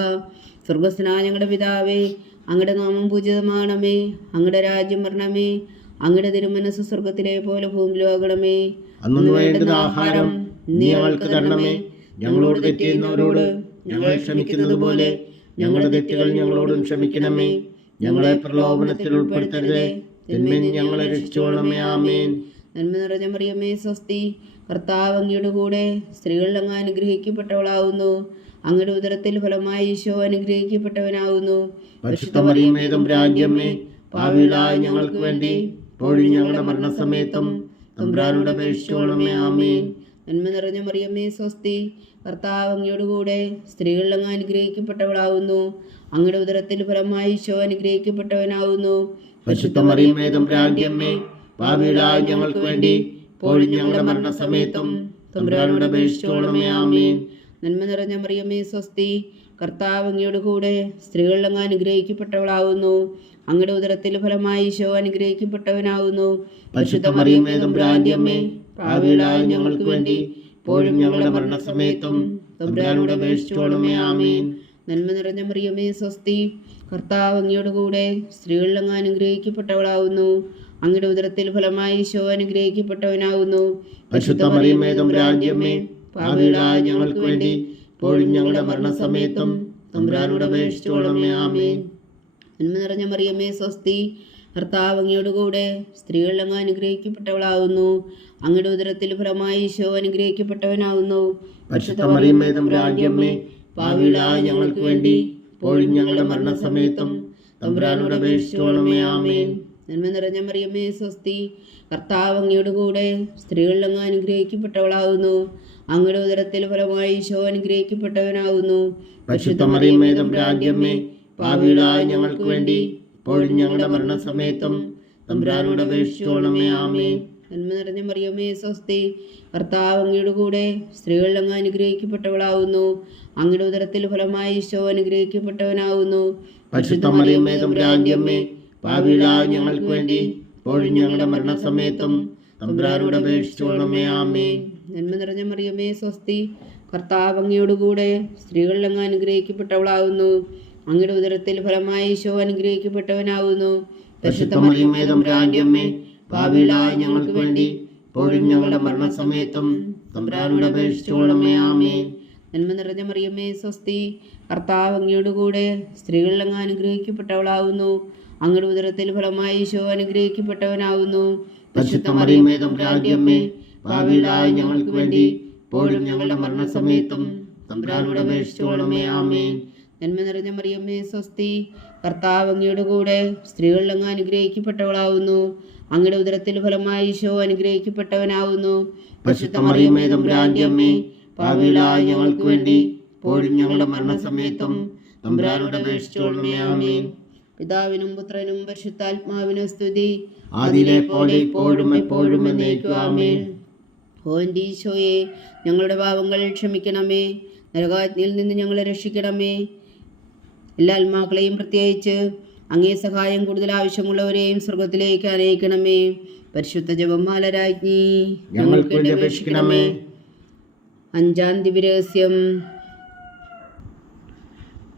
സ്വർഗസ്ഥനായ ഞങ്ങളുടെ പിതാവേ, അങ്ങയുടെ നാമം പൂജിതമാകണമേ, അങ്ങയുടെ രാജ്യം വരണമേ, അങ്ങയുടെ തിരുമനസ് സ്വർഗത്തിലെ പോലെ ഭൂമിയിലും ആകണമേ. അന്നു വേണ്ടുന്ന ആഹാരം നീ ഞങ്ങൾക്ക് തരണമേ. ഞങ്ങളോട് തെറ്റ് ചെയ്യുന്നവരോട് ഞങ്ങൾ ക്ഷമിക്കുന്നത് പോലെ ഞങ്ങളുടെ തെറ്റുകൾ ഞങ്ങളോടും ക്ഷമിക്കണമേ. ഞങ്ങളെ പ്രലോഭനത്തിൽ ഉൾപ്പെടുത്തരുതേ, തിന്മയിൽ നിന്ന് ഞങ്ങളെ രക്ഷിച്ചുകൊള്ളണമേ. ആമേൻ. നന്മ നിറഞ്ഞ മറിയമേ, സ്വസ്തി. കർത്താവ് അങ്ങയുടെ കൂടെ സ്ത്രീകളിൽ അങ്ങ് അനുഗ്രഹിക്കപ്പെട്ടവളാവുന്നു. അങ്ങയുടെ ഉദരത്തിൽ ഫലമായി ഈശോ അനുഗ്രഹിക്കപ്പെട്ടവനാവുന്നു. പരിശുദ്ധ മറിയമേ, തമ്പുരാന്റെ അമ്മേ, പാപികളായ ഞങ്ങൾക്ക് വേണ്ടി ഇപ്പോഴും ഞങ്ങളുടെ മരണസമയത്തും തമ്പുരാനോട് അപേക്ഷിച്ചുകൊള്ളണമേ. ആമേൻ. നന്മ നിറഞ്ഞ മറിയമേ, സ്വസ്തി. കർത്താവ് അങ്ങയുടെ കൂടെ സ്ത്രീകളിൽ അങ്ങ് അനുഗ്രഹിക്കപ്പെട്ടവളാവുന്നു. അങ്ങയുടെ ഉദരത്തിൽ ഫലമായി ഈശോ അനുഗ്രഹിക്കപ്പെട്ടവനാവുന്നു. പരിശുദ്ധ മറിയമേ, തമ്പുരാന്റെ അമ്മേ, പാപികളായ ഞങ്ങൾക്ക് വേണ്ടി ഇപ്പോഴും ഞങ്ങളുടെ മരണസമയത്തും തമ്പുരാനോട് അപേക്ഷിച്ചുകൊള്ളണമേ. ആമേൻ. നന്മ നിറഞ്ഞ മറിയമേ, സ്വസ്തി. കർത്താവ് അങ്ങയുടെ കൂടെ സ്ത്രീകളിൽ അങ്ങ് അനുഗ്രഹിക്കപ്പെട്ടവളാവുന്നു. അങ്ങയുടെ ഉദരത്തിൽ ഫലമായി ഈശോ അനുഗ്രഹിക്കപ്പെട്ടവനാവുന്നു. പരിശുദ്ധ മറിയമേ, തമ്പുരാന്റെ അമ്മേ, പാപികളായ ഞങ്ങൾക്ക് വേണ്ടി ഇപ്പോഴും ഞങ്ങളുടെ മരണസമയത്തും തമ്പുരാനോട് അപേക്ഷിച്ചുകൊള്ളണമേ. ആമേൻ. നന്മ നിറഞ്ഞ മറിയമേ, സ്വസ്തി. കർത്താവ് അങ്ങയുടെ കൂടെ സ്ത്രീകളിൽ അങ്ങ് അനുഗ്രഹിക്കപ്പെട്ടവളാവുന്നു. അങ്ങയുടെ ഉദരത്തിൽ ഫലമായി ഈശോ അനുഗ്രഹിക്കപ്പെട്ടവനാവുന്നു. പരിശുദ്ധ മറിയമേ, തമ്പുരാന്റെ അമ്മേ, പാപികളായ ഞങ്ങൾക്ക് വേണ്ടി ഇപ്പോഴും ഞങ്ങളുടെ മരണസമയത്തും തമ്പുരാനോട് അപേക്ഷിച്ചുകൊള്ളണമേ. ആമേൻ. നന്മ നിറഞ്ഞ മറിയമേ, സ്വസ്തി. കർത്താവ് അങ്ങയുടെ കൂടെ സ്ത്രീകളിൽ അങ്ങ് അനുഗ്രഹിക്കപ്പെട്ടവളാവുന്നു. അങ്ങയുടെ ഉദരത്തിൽ ഫലമായി ഈശോ അനുഗ്രഹിക്കപ്പെട്ടവനാവുന്നു. പരിശുദ്ധ മറിയമേ, തമ്പുരാന്റെ അമ്മേ, പാപികളായ ഞങ്ങൾക്ക് വേണ്ടി ഇപ്പോഴും ഞങ്ങളുടെ മരണസമയത്തും തമ്പുരാനോട് അപേക്ഷിച്ചുകൊള്ളണമേ. ആമേൻ. നന്മ നിറഞ്ഞ മറിയമേ, സ്വസ്തി. കർത്താവ് അങ്ങയുടെ കൂടെ സ്ത്രീകളിൽ അങ്ങ് അനുഗ്രഹിക്കപ്പെട്ടവളാവുന്നു. അങ്ങയുടെ ഉദരത്തിൽ ഫലമായി ഈശോ അനുഗ്രഹിക്കപ്പെട്ടവനാവുന്നു. പരിശുദ്ധ മറിയമേ, തമ്പുരാന്റെ അമ്മേ, പാപികളായ ഞങ്ങൾക്ക് വേണ്ടി ഇപ്പോഴും ഞങ്ങളുടെ മരണസമയത്തും തമ്പുരാനോട് അപേക്ഷിച്ചുകൊള്ളണമേ. ആമേൻ. നന്മ നിറഞ്ഞ മറിയമേ, സ്വസ്തി. കർത്താവ് അങ്ങയുടെ കൂടെ സ്ത്രീകളിൽ അങ്ങ് അനുഗ്രഹിക്കപ്പെട്ടവളാവുന്നു. അങ്ങയുടെ ഉദരത്തിൽ ഫലമായി ഈശോ അനുഗ്രഹിക്കപ്പെട്ടവനാവുന്നു. പരിശുദ്ധ മറിയമേ, തമ്പുരാന്റെ അമ്മേ, പാപികളായ ഞങ്ങൾക്ക് വേണ്ടി ഇപ്പോഴും ഞങ്ങളുടെ മരണസമയത്തും തമ്പുരാനോട് അപേക്ഷിച്ചുകൊള്ളണമേ. ആമേൻ. നന്മ നിറഞ്ഞ മറിയമേ, സ്വസ്തി. കർത്താവ് അങ്ങയുടെ കൂടെ സ്ത്രീകളിൽ അങ്ങ് അനുഗ്രഹിക്കപ്പെട്ടവളാവുന്നു. അങ്ങയുടെ ഉദരത്തിൽ ഫലമായി ഈശോ അനുഗ്രഹിക്കപ്പെട്ടവനാവുന്നു. പരിശുദ്ധ മറിയമേ, തമ്പുരാന്റെ അമ്മേ, പാപികളായ ഞങ്ങൾക്ക് വേണ്ടി ഇപ്പോഴും ഞങ്ങളുടെ മരണസമയത്തും തമ്പുരാനോട് അപേക്ഷിച്ചുകൊള്ളണമേ. ആമേൻ. നന്മ നിറഞ്ഞ മറിയമേ, സ്വസ്തി. കർത്താവ് അങ്ങയുടെ കൂടെ സ്ത്രീകളിൽ അങ്ങ് അനുഗ്രഹിക്കപ്പെട്ടവളാവുന്നു. അങ്ങയുടെ ഉദരത്തിൽ ഫലമായി ഈശോ അനുഗ്രഹിക്കപ്പെട്ടവനാവുന്നു. പരിശുദ്ധ മറിയമേ, തമ്പുരാന്റെ അമ്മേ, പാപികളായ ഞങ്ങൾക്ക് വേണ്ടി ഇപ്പോഴും ഞങ്ങളുടെ മരണസമയത്തും തമ്പുരാനോട് അപേക്ഷിച്ചുകൊള്ളണമേ. ആമേൻ. നന്മ നിറഞ്ഞ മറിയമേ, സ്വസ്തി. കർത്താവ് അങ്ങയുടെ കൂടെ സ്ത്രീകളിൽ അങ്ങ് അനുഗ്രഹിക്കപ്പെട്ടവളാവുന്നു. അങ്ങയുടെ ഉദരത്തിൽ ഫലമായി ഈശോ അനുഗ്രഹിക്കപ്പെട്ടവനാവുന്നു. പരിശുദ്ധ മറിയമേ, തമ്പുരാന്റെ അമ്മേ, പാപികളായ ഞങ്ങൾക്ക് വേണ്ടി ഇപ്പോഴും ഞങ്ങളുടെ മരണസമയത്തും തമ്പുരാനോട് അപേക്ഷിച്ചുകൊള്ളണമേ. ആമേൻ. പിതാവിനും പുത്രനും പരിശുദ്ധാത്മാവിനും സ്തുതി. ആദിയിലെ പോലെ ഇപ്പോഴും എപ്പോഴും എന്നേക്കും. ആമേൻ. ഓ എൻ്റെ ഈശോയെ, ഞങ്ങളുടെ പാപങ്ങൾ ക്ഷമിക്കണമേ. നരകാഗ്നിയിൽ നിന്ന് ഞങ്ങളെ രക്ഷിക്കണമേ. എല്ലാ ആത്മാക്കളെയും പ്രത്യേകിച്ച് അങ്ങേ സഹായം കൂടുതൽ ആവശ്യമുള്ളവരെയും സ്വർഗത്തിലേക്ക് അനയിക്കണമേ. പരിശുദ്ധ ജപമാല രാജ്ഞി, ഞങ്ങൾക്ക് വേണ്ടി അപേക്ഷിക്കണമേ. അഞ്ചാം ദിവ്യരഹസ്യം.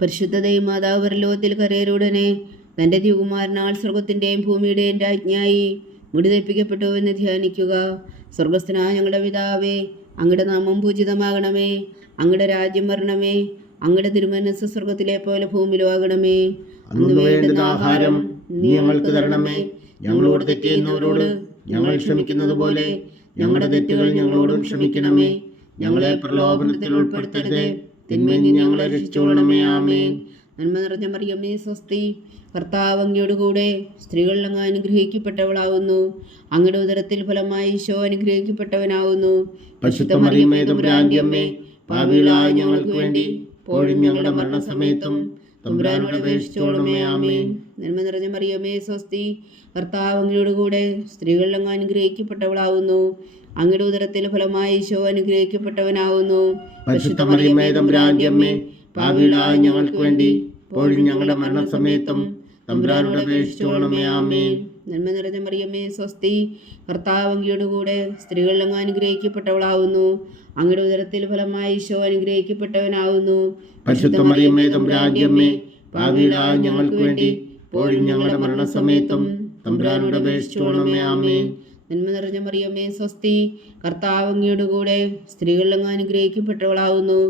പരിശുദ്ധ ദൈവമാതാവ് പരലോകത്തിൽ കരയരുടനെ തൻ്റെ ദിവകുമാരനാൽ സ്വർഗത്തിൻ്റെയും ഭൂമിയുടെയും രാജ്ഞിയായി മുടിതെപ്പിക്കപ്പെട്ടു എന്ന് ധ്യാനിക്കുക. സ്വർഗസ്ഥനായ ഞങ്ങളുടെ പിതാവേ, അങ്ങയുടെ നാമം പൂജിതമാകണമേ. അങ്ങയുടെ രാജ്യം വരണമേ. അങ്ങയുടെ തിരുമനസ് സ്വർഗത്തിലെ പോലെ ഭൂമിയിലും ആകണമേ. അന്ന് വേണ്ടുന്ന ആഹാരം നീ ഞങ്ങൾക്ക് തരണമേ. ഞങ്ങളോട് തെറ്റ് ചെയ്യുന്നവരോട് ഞങ്ങൾ ക്ഷമിക്കുന്നത് പോലെ ഞങ്ങളുടെ തെറ്റുകൾ ഞങ്ങളോടും ക്ഷമിക്കണമേ. ഞങ്ങളെ പ്രലോഭനത്തിൽ ഉൾപ്പെടുത്തരുതേ, തിന്മയിൽ നിന്ന് ഞങ്ങളെ രക്ഷിച്ചുകൊള്ളണമേ. ആമേൻ. നന്മ നിറഞ്ഞ മറിയമേ, സ്വസ്തി. കർത്താവ് അങ്ങയുടെ കൂടെ സ്ത്രീകളിൽ അങ്ങ് അനുഗ്രഹിക്കപ്പെട്ടവളാവുന്നു. അങ്ങയുടെ ഉദരത്തിൽ ഫലമായി ഈശോ അനുഗ്രഹിക്കപ്പെട്ടവനാവുന്നു. പരിശുദ്ധ മറിയമേ, തമ്പുരാന്റെ അമ്മേ, പാപികളായ ഞങ്ങൾക്ക് വേണ്ടി ഇപ്പോഴും ഞങ്ങളുടെ മരണസമയത്തും തമ്പുരാനോട് അപേക്ഷിച്ചുകൊള്ളണമേ. ആമേൻ. നന്മ നിറഞ്ഞ മറിയമേ, സ്വസ്തി. കർത്താവ് അങ്ങയുടെ കൂടെ സ്ത്രീകളിൽ അങ്ങ് അനുഗ്രഹിക്കപ്പെട്ടവളാവുന്നു. അങ്ങയുടെ ഉദരത്തിൽ ഫലമായി ഈശോ അനുഗ്രഹിക്കപ്പെട്ടവനാവുന്നു. പരിശുദ്ധ മറിയമേ, തമ്പുരാന്റെ അമ്മേ, പാപികളായ ഞങ്ങൾക്ക് വേണ്ടി ഇപ്പോഴും ഞങ്ങളുടെ മരണസമയത്തും തമ്പുരാനോട് അപേക്ഷിച്ചുകൊള്ളണമേ. ആമേൻ. നന്മ നിറഞ്ഞ മറിയമേ, സ്വസ്തി. കർത്താവ് അങ്ങയുടെ കൂടെ സ്ത്രീകളിൽ അങ്ങ് അനുഗ്രഹിക്കപ്പെട്ടവളാവുന്നു. അങ്ങയുടെ ഉദരത്തിൽ ഫലമായി ഈശോ അനുഗ്രഹിക്കപ്പെട്ടവനാവുന്നു. പരിശുദ്ധ മറിയമ്മേ തമ്പുരാന്റെ അമ്മേ, പാപികളായ ഞങ്ങൾക്ക് വേണ്ടി ഇപ്പോഴും ഞങ്ങളുടെ മരണസമയത്തും തമ്പുരാനോട് അപേക്ഷിച്ചുകൊള്ളണമേ. ആമേൻ. നന്മ നിറഞ്ഞ മറിയമ്മേ സ്വസ്തി, കർത്താവ് അങ്ങയുടെ കൂടെ സ്ത്രീകളിൽ അങ്ങ് അനുഗ്രഹിക്കപ്പെട്ടവളാവുന്നു.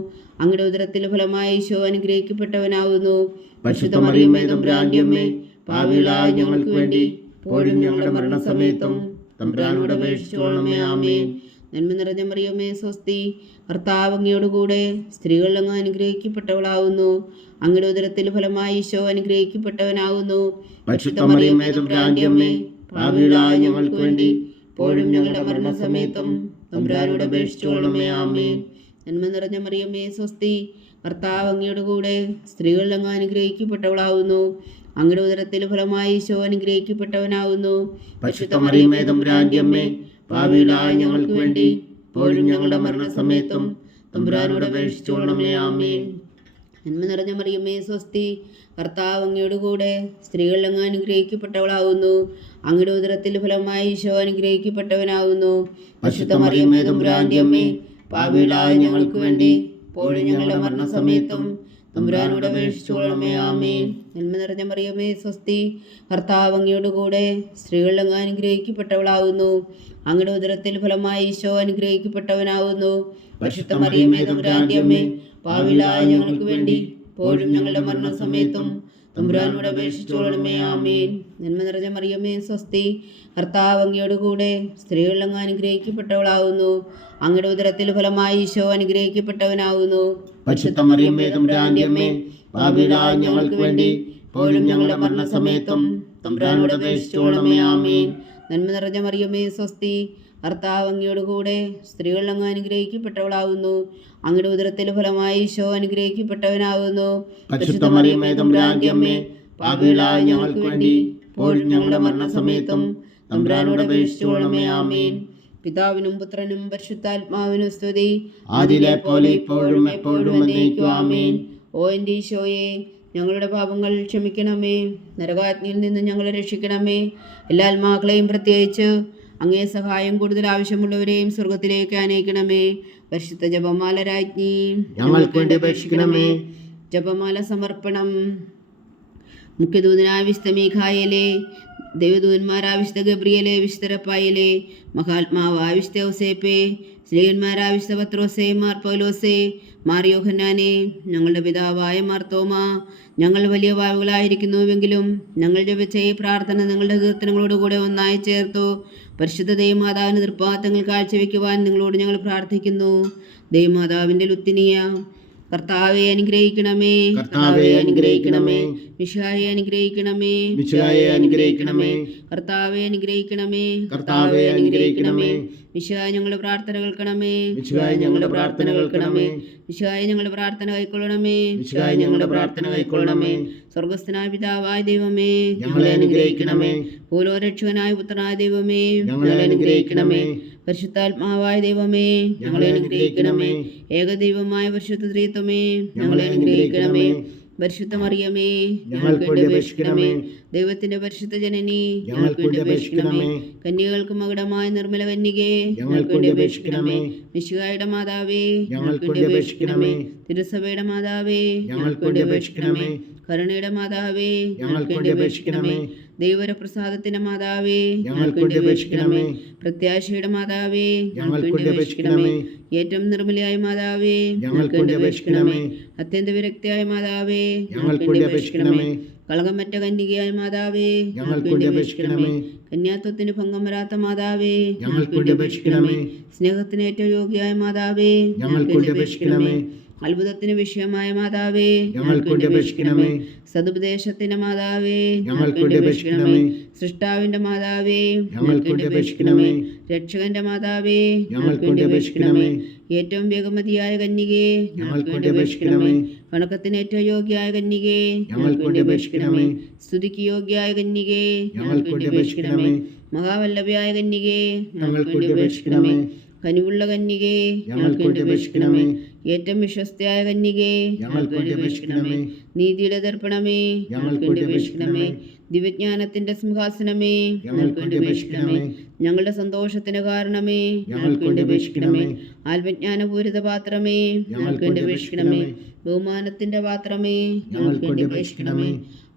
അങ്ങയുടെ ഉദരത്തിൽ ഫലമായി ഈശോ അനുഗ്രഹിക്കപ്പെട്ടവനാവുന്നു. പരിശുദ്ധ മറിയമ്മേ തമ്പുരാന്റെ അമ്മേ, പാപികളായ ഞങ്ങൾക്ക് വേണ്ടി ഇപ്പോഴും ഞങ്ങളുടെ മരണസമയത്തും തമ്പുരാനോട് അപേക്ഷിച്ചുകൊള്ളണമേ. ആമേൻ. നന്മ നിറഞ്ഞ മറിയമ്മേ സ്വസ്തി, കർത്താവ് അങ്ങയുടെ കൂടെ സ്ത്രീകളിൽ അങ്ങ് അനുഗ്രഹിക്കപ്പെട്ടവളാവുന്നു. അങ്ങയുടെ ഉദരത്തിൽ ഫലമായി ഈശോ അനുഗ്രഹിക്കപ്പെട്ടവനാവുന്നു. പരിശുദ്ധ മറിയമ്മേ തമ്പുരാന്റെ അമ്മേ, പാപികളായ ഞങ്ങൾക്ക് വേണ്ടി ഇപ്പോഴും ഞങ്ങളുടെ മരണസമയത്തും തമ്പുരാനോട് അപേക്ഷിച്ചുകൊള്ളണമേ. ആമേൻ. നന്മ നിറഞ്ഞ മറിയമ്മേ സ്വസ്തി, കർത്താവ് അങ്ങയുടെ കൂടെ സ്ത്രീകളിൽ അങ്ങ് അനുഗ്രഹിക്കപ്പെട്ടവളാവുന്നു. അങ്ങയുടെ ഉദരത്തിൽ ഫലമായി ഈശോ അനുഗ്രഹിക്കപ്പെട്ടവനാവുന്നു. പരിശുദ്ധ മറിയമ്മേ തമ്പുരാന്റെ അമ്മേ, പാപികളായ ഞങ്ങൾക്ക് വേണ്ടി ഇപ്പോഴും ഞങ്ങളുടെ മരണസമയത്തും തമ്പുരാനോട് അപേക്ഷിച്ചുകൊള്ളണമേ. ആമേൻ. നന്മ നിറഞ്ഞ മറിയമ്മേ സ്വസ്തി, കർത്താവ് അങ്ങയുടെ കൂടെ സ്ത്രീകളിൽ അങ്ങ് അനുഗ്രഹിക്കപ്പെട്ടവളാവുന്നു. അങ്ങയുടെ ഉദരത്തിൽ ഫലമായി ഈശോ അനുഗ്രഹിക്കപ്പെട്ടവനാവുന്നു. പരിശുദ്ധ മറിയമ്മേ തമ്പുരാന്റെ അമ്മേ, പാപികളായ ഞങ്ങൾക്ക് വേണ്ടി ഇപ്പോഴും ഞങ്ങളുടെ മരണസമയത്തും തമ്പുരാനോട് അപേക്ഷിച്ചുകൊള്ളണമേ. ആമേൻ. നന്മ നിറഞ്ഞ മറിയമ്മേ സ്വസ്തി, കർത്താവ് അങ്ങയുടെ കൂടെ സ്ത്രീകളിൽ അങ്ങ് അനുഗ്രഹിക്കപ്പെട്ടവളാവുന്നു. അങ്ങയുടെ ഉദരത്തിൽ ഫലമായി ഈശോ അനുഗ്രഹിക്കപ്പെട്ടവനാവുന്നു. പരിശുദ്ധ മറിയമ്മേ തമ്പുരാന്റെ അമ്മേ, പാപികളായ ഞങ്ങൾക്ക് വേണ്ടി ഇപ്പോഴും ഞങ്ങളുടെ മരണസമയത്തും തമ്പുരാനോട് അപേക്ഷിച്ചുകൊള്ളണമേ. ആമേൻ. നന്മ നിറഞ്ഞ മറിയമ്മേ സ്വസ്തി, കർത്താവ് അങ്ങയുടെ കൂടെ സ്ത്രീകളിൽ അങ്ങ് അനുഗ്രഹിക്കപ്പെട്ടവളാവുന്നു. അങ്ങയുടെ ഉദരത്തിൽ ഫലമായി ഈശോ അനുഗ്രഹിക്കപ്പെട്ടവനാവുന്നു. പരിശുദ്ധ മറിയമ്മേ തമ്പുരാന്റെ അമ്മേ, പാപികളായ ഞങ്ങൾക്ക് വേണ്ടി ഇപ്പോഴും ഞങ്ങളുടെ മരണസമയത്തും തമ്പുരാനോട് അപേക്ഷിച്ചുകൊള്ളണമേ. ആമേൻ. നന്മ നിറഞ്ഞ മറിയമ്മേ സ്വസ്തി, കർത്താവ് അങ്ങയുടെ കൂടെ സ്ത്രീകളിൽ അങ്ങ് അനുഗ്രഹിക്കപ്പെട്ടവളാവുന്നു. അങ്ങയുടെ ഉദരത്തിൽ ഫലമായി ഈശോ അനുഗ്രഹിക്കപ്പെട്ടവനാവുന്നു. പരിശുദ്ധ മറിയമ്മേ തമ്പുരാന്റെ അമ്മേ, പാപികളായ ഞങ്ങൾക്ക് വേണ്ടി ഇപ്പോഴും ഞങ്ങളുടെ മരണസമയത്തും തമ്പുരാനോട് അപേക്ഷിച്ചുകൊള്ളണമേ. ആമേൻ. പിതാവിനും പുത്രനും പരിശുദ്ധാത്മാവിനും സ്തുതി, ആദിയിലെ പോലെ ഇപ്പോഴും എപ്പോഴും എന്നേക്കും. ആമേൻ. ഓ എൻ്റെ ഈശോയെ, ഞങ്ങളുടെ പാപങ്ങൾ ക്ഷമിക്കണമേ, നരകാഗ്നിയിൽ നിന്ന് ഞങ്ങളെ രക്ഷിക്കണമേ. എല്ലാ ആത്മാക്കളെയും പ്രത്യേകിച്ച് അങ്ങേ സഹായം കൂടുതൽ ആവശ്യമുള്ളവരെയും സ്വർഗത്തിലേക്ക് അനയിക്കണമേ. പരിശുദ്ധ ജപമാല രാജ്ഞി, ഞങ്ങൾക്ക് വേണ്ടി അപേക്ഷിക്കണമേ. ജപമാല സമർപ്പണം. മുഖ്യദൂതനായ വിശുദ്ധ മീഖായേലേ, ദൈവദൂതന്മാരായ വിശുദ്ധ ഗബ്രിയേലേ, വിശുദ്ധ റഫായേലേ, മഹാത്മാവായ വിശുദ്ധ ഔസേപ്പേ, സ്ലീഹന്മാരായ വിശുദ്ധ പത്രോസേ, മാർ പൗലോസേ, മാർ യോഹന്നാനെ, ഞങ്ങളുടെ പിതാവായ മാർ തോമാ, ഞങ്ങൾ വലിയ പാപികളായിരിക്കുന്നുവെങ്കിലും ഞങ്ങൾ ജപിച്ച ഈ പ്രാർത്ഥന നിങ്ങളുടെ കീർത്തനങ്ങളോടുകൂടെ ഒന്നായി ചേർത്തു പരിശുദ്ധ ദൈവമാതാവിന് തൃപ്പാദങ്ങൾ കാഴ്ചവെക്കുവാൻ നിങ്ങളോട് ഞങ്ങൾ പ്രാർത്ഥിക്കുന്നു. ദൈവമാതാവിൻ്റെ ലുത്തിനിയ, കർത്താവെ അനുഗ്രഹിക്കണമേ, കർത്താവെ അനുഗ്രഹിക്കണമേ. മിശിഹായെ അനുഗ്രഹിക്കണമേ, മിശിഹായെ അനുഗ്രഹിക്കണമേ. കർത്താവെ അനുഗ്രഹിക്കണമേ, കർത്താവെ അനുഗ്രഹിക്കണമേ. മിശിഹായ ഞങ്ങളുടെ പ്രാർത്ഥന കേൾക്കണമേ, മിശിഹായ ഞങ്ങളുടെ പ്രാർത്ഥന കേൾക്കണമേ. മിശിഹായ ഞങ്ങളുടെ പ്രാർത്ഥന കൈക്കൊള്ളണമേ, മിശിഹായ ഞങ്ങളുടെ പ്രാർത്ഥന കൈക്കൊള്ളണമേ. സ്വർഗസ്ഥനായ പിതാവായ ദൈവമേ, ഞങ്ങളെ അനുഗ്രഹിക്കണമേ. ഭൂലോകരക്ഷകനായ പുത്രനായ ദൈവമേ, ഞങ്ങളെ അനുഗ്രഹിക്കണമേ. പരിശുദ്ധാത്മാവായ ദൈവമേ, ഞങ്ങളെ അനുഗ്രഹിക്കണമേ. ഏകദൈവമായ പരിശുദ്ധ ത്രിത്വമേ, ഞങ്ങളെ അനുഗ്രഹിക്കണമേ. പരിശുദ്ധ മറിയമേ, ഞങ്ങൾക്ക് വേണ്ടി അപേക്ഷിക്കണമേ. ദൈവത്തിന്റെ പരിശുദ്ധ ജനനി, ഞങ്ങൾക്ക് വേണ്ടി അപേക്ഷിക്കണമേ. കന്യകൾക്ക് മകുടമായ നിർമ്മല കന്യകേ, ഞങ്ങൾക്ക് വേണ്ടി അപേക്ഷിക്കണമേ. മിശിഹായുടെ മാതാവേ, ഞങ്ങൾക്ക് വേണ്ടി അപേക്ഷിക്കണമേ. തിരുസഭയുടെ മാതാവേ, ഞങ്ങൾക്ക് വേണ്ടി അപേക്ഷിക്കണമേ. കരുണയുടെ മാതാവേ, ഞങ്ങൾക്ക് വേണ്ടി അപേക്ഷിക്കണമേ. ദൈവപ്രസാദത്തിന്റെ മാതാവേ, ഞങ്ങൾക്ക് വേണ്ടി അപേക്ഷിക്കണമേ. പ്രത്യാശയുടെ മാതാവേ, ഞങ്ങൾക്ക് വേണ്ടി അപേക്ഷിക്കണമേ. ഏറ്റവും നിർമ്മലയായ മാതാവേ, ഞങ്ങൾക്ക് വേണ്ടി അപേക്ഷിക്കണമേ. അത്യന്ത വിരക്തിയായ മാതാവേ, ഞങ്ങൾക്ക് വേണ്ടി അപേക്ഷിക്കണമേ. കളങ്കമറ്റ കന്യകയായ മാതാവേ, ഞങ്ങൾക്ക് വേണ്ടി അപേക്ഷിക്കണമേ. കന്യാത്വത്തിന് ഭംഗം വരാത്ത മാതാവേ, ഞങ്ങൾക്ക് വേണ്ടി അപേക്ഷിക്കണമേ. സ്നേഹത്തിന് ഏറ്റവും യോഗ്യയായ മാതാവേ, ഞങ്ങൾക്ക് വേണ്ടി അപേക്ഷിക്കണമേ. അത്ഭുതത്തിന് വിഷയമായ മാതാവേ, ഞങ്ങൾക്ക് വേണ്ടി അപേക്ഷിക്കണമേ. സതുപദേശത്തിന്റെ മാതാവേ, ഞങ്ങൾക്ക് വേണ്ടി അപേക്ഷിക്കണമേ. സൃഷ്ടാവിന്റെ മാതാവേ, ഞങ്ങൾക്ക് വേണ്ടി അപേക്ഷിക്കണമേ. രക്ഷകന്റെ മാതാവേ, ഞങ്ങൾക്ക് വേണ്ടി അപേക്ഷിക്കണമേ. ഏറ്റവും ബഹുമതിയായ കന്യകേ, ഞങ്ങൾക്ക് വേണ്ടി അപേക്ഷിക്കണമേ. വണക്കത്തിന് ഏറ്റവും യോഗ്യയായ കന്യകേ, ഞങ്ങൾക്ക് വേണ്ടി അപേക്ഷിക്കണമേ. സ്തുതിക്ക് യോഗ്യയായ കന്യകേ, ഞങ്ങൾക്ക് വേണ്ടി അപേക്ഷിക്കണമേ. മഹാവല്ലഭയായ കന്യകേ, ഞങ്ങൾക്ക് വേണ്ടി അപേക്ഷിക്കണമേ. കനിവുള്ള കന്യകേ, ഞങ്ങൾക്ക് വേണ്ടി അപേക്ഷിക്കണമേ. ഏറ്റവും വിശ്വസ്തയായ കന്യകേ, ഞങ്ങൾക്ക് വേണ്ടി അപേക്ഷിക്കണമേ. നീതിയുടെ ദർപ്പണമേ, ഞങ്ങൾക്ക് വേണ്ടി അപേക്ഷിക്കണമേ. ദിവ്യജ്ഞാനത്തിന്റെ സിംഹാസനമേ, ഞങ്ങൾക്ക് വേണ്ടി അപേക്ഷിക്കണമേ. ഞങ്ങളുടെ സന്തോഷത്തിന് കാരണമേ, ഞങ്ങൾക്ക് വേണ്ടി അപേക്ഷിക്കണമേ. ആത്മജ്ഞാനപൂരിത പാത്രമേ, ഞങ്ങൾക്ക് വേണ്ടി അപേക്ഷിക്കണമേ. ബഹുമാനത്തിന്റെ പാത്രമേ, ഞങ്ങൾക്ക് വേണ്ടി അപേക്ഷിക്കണമേ.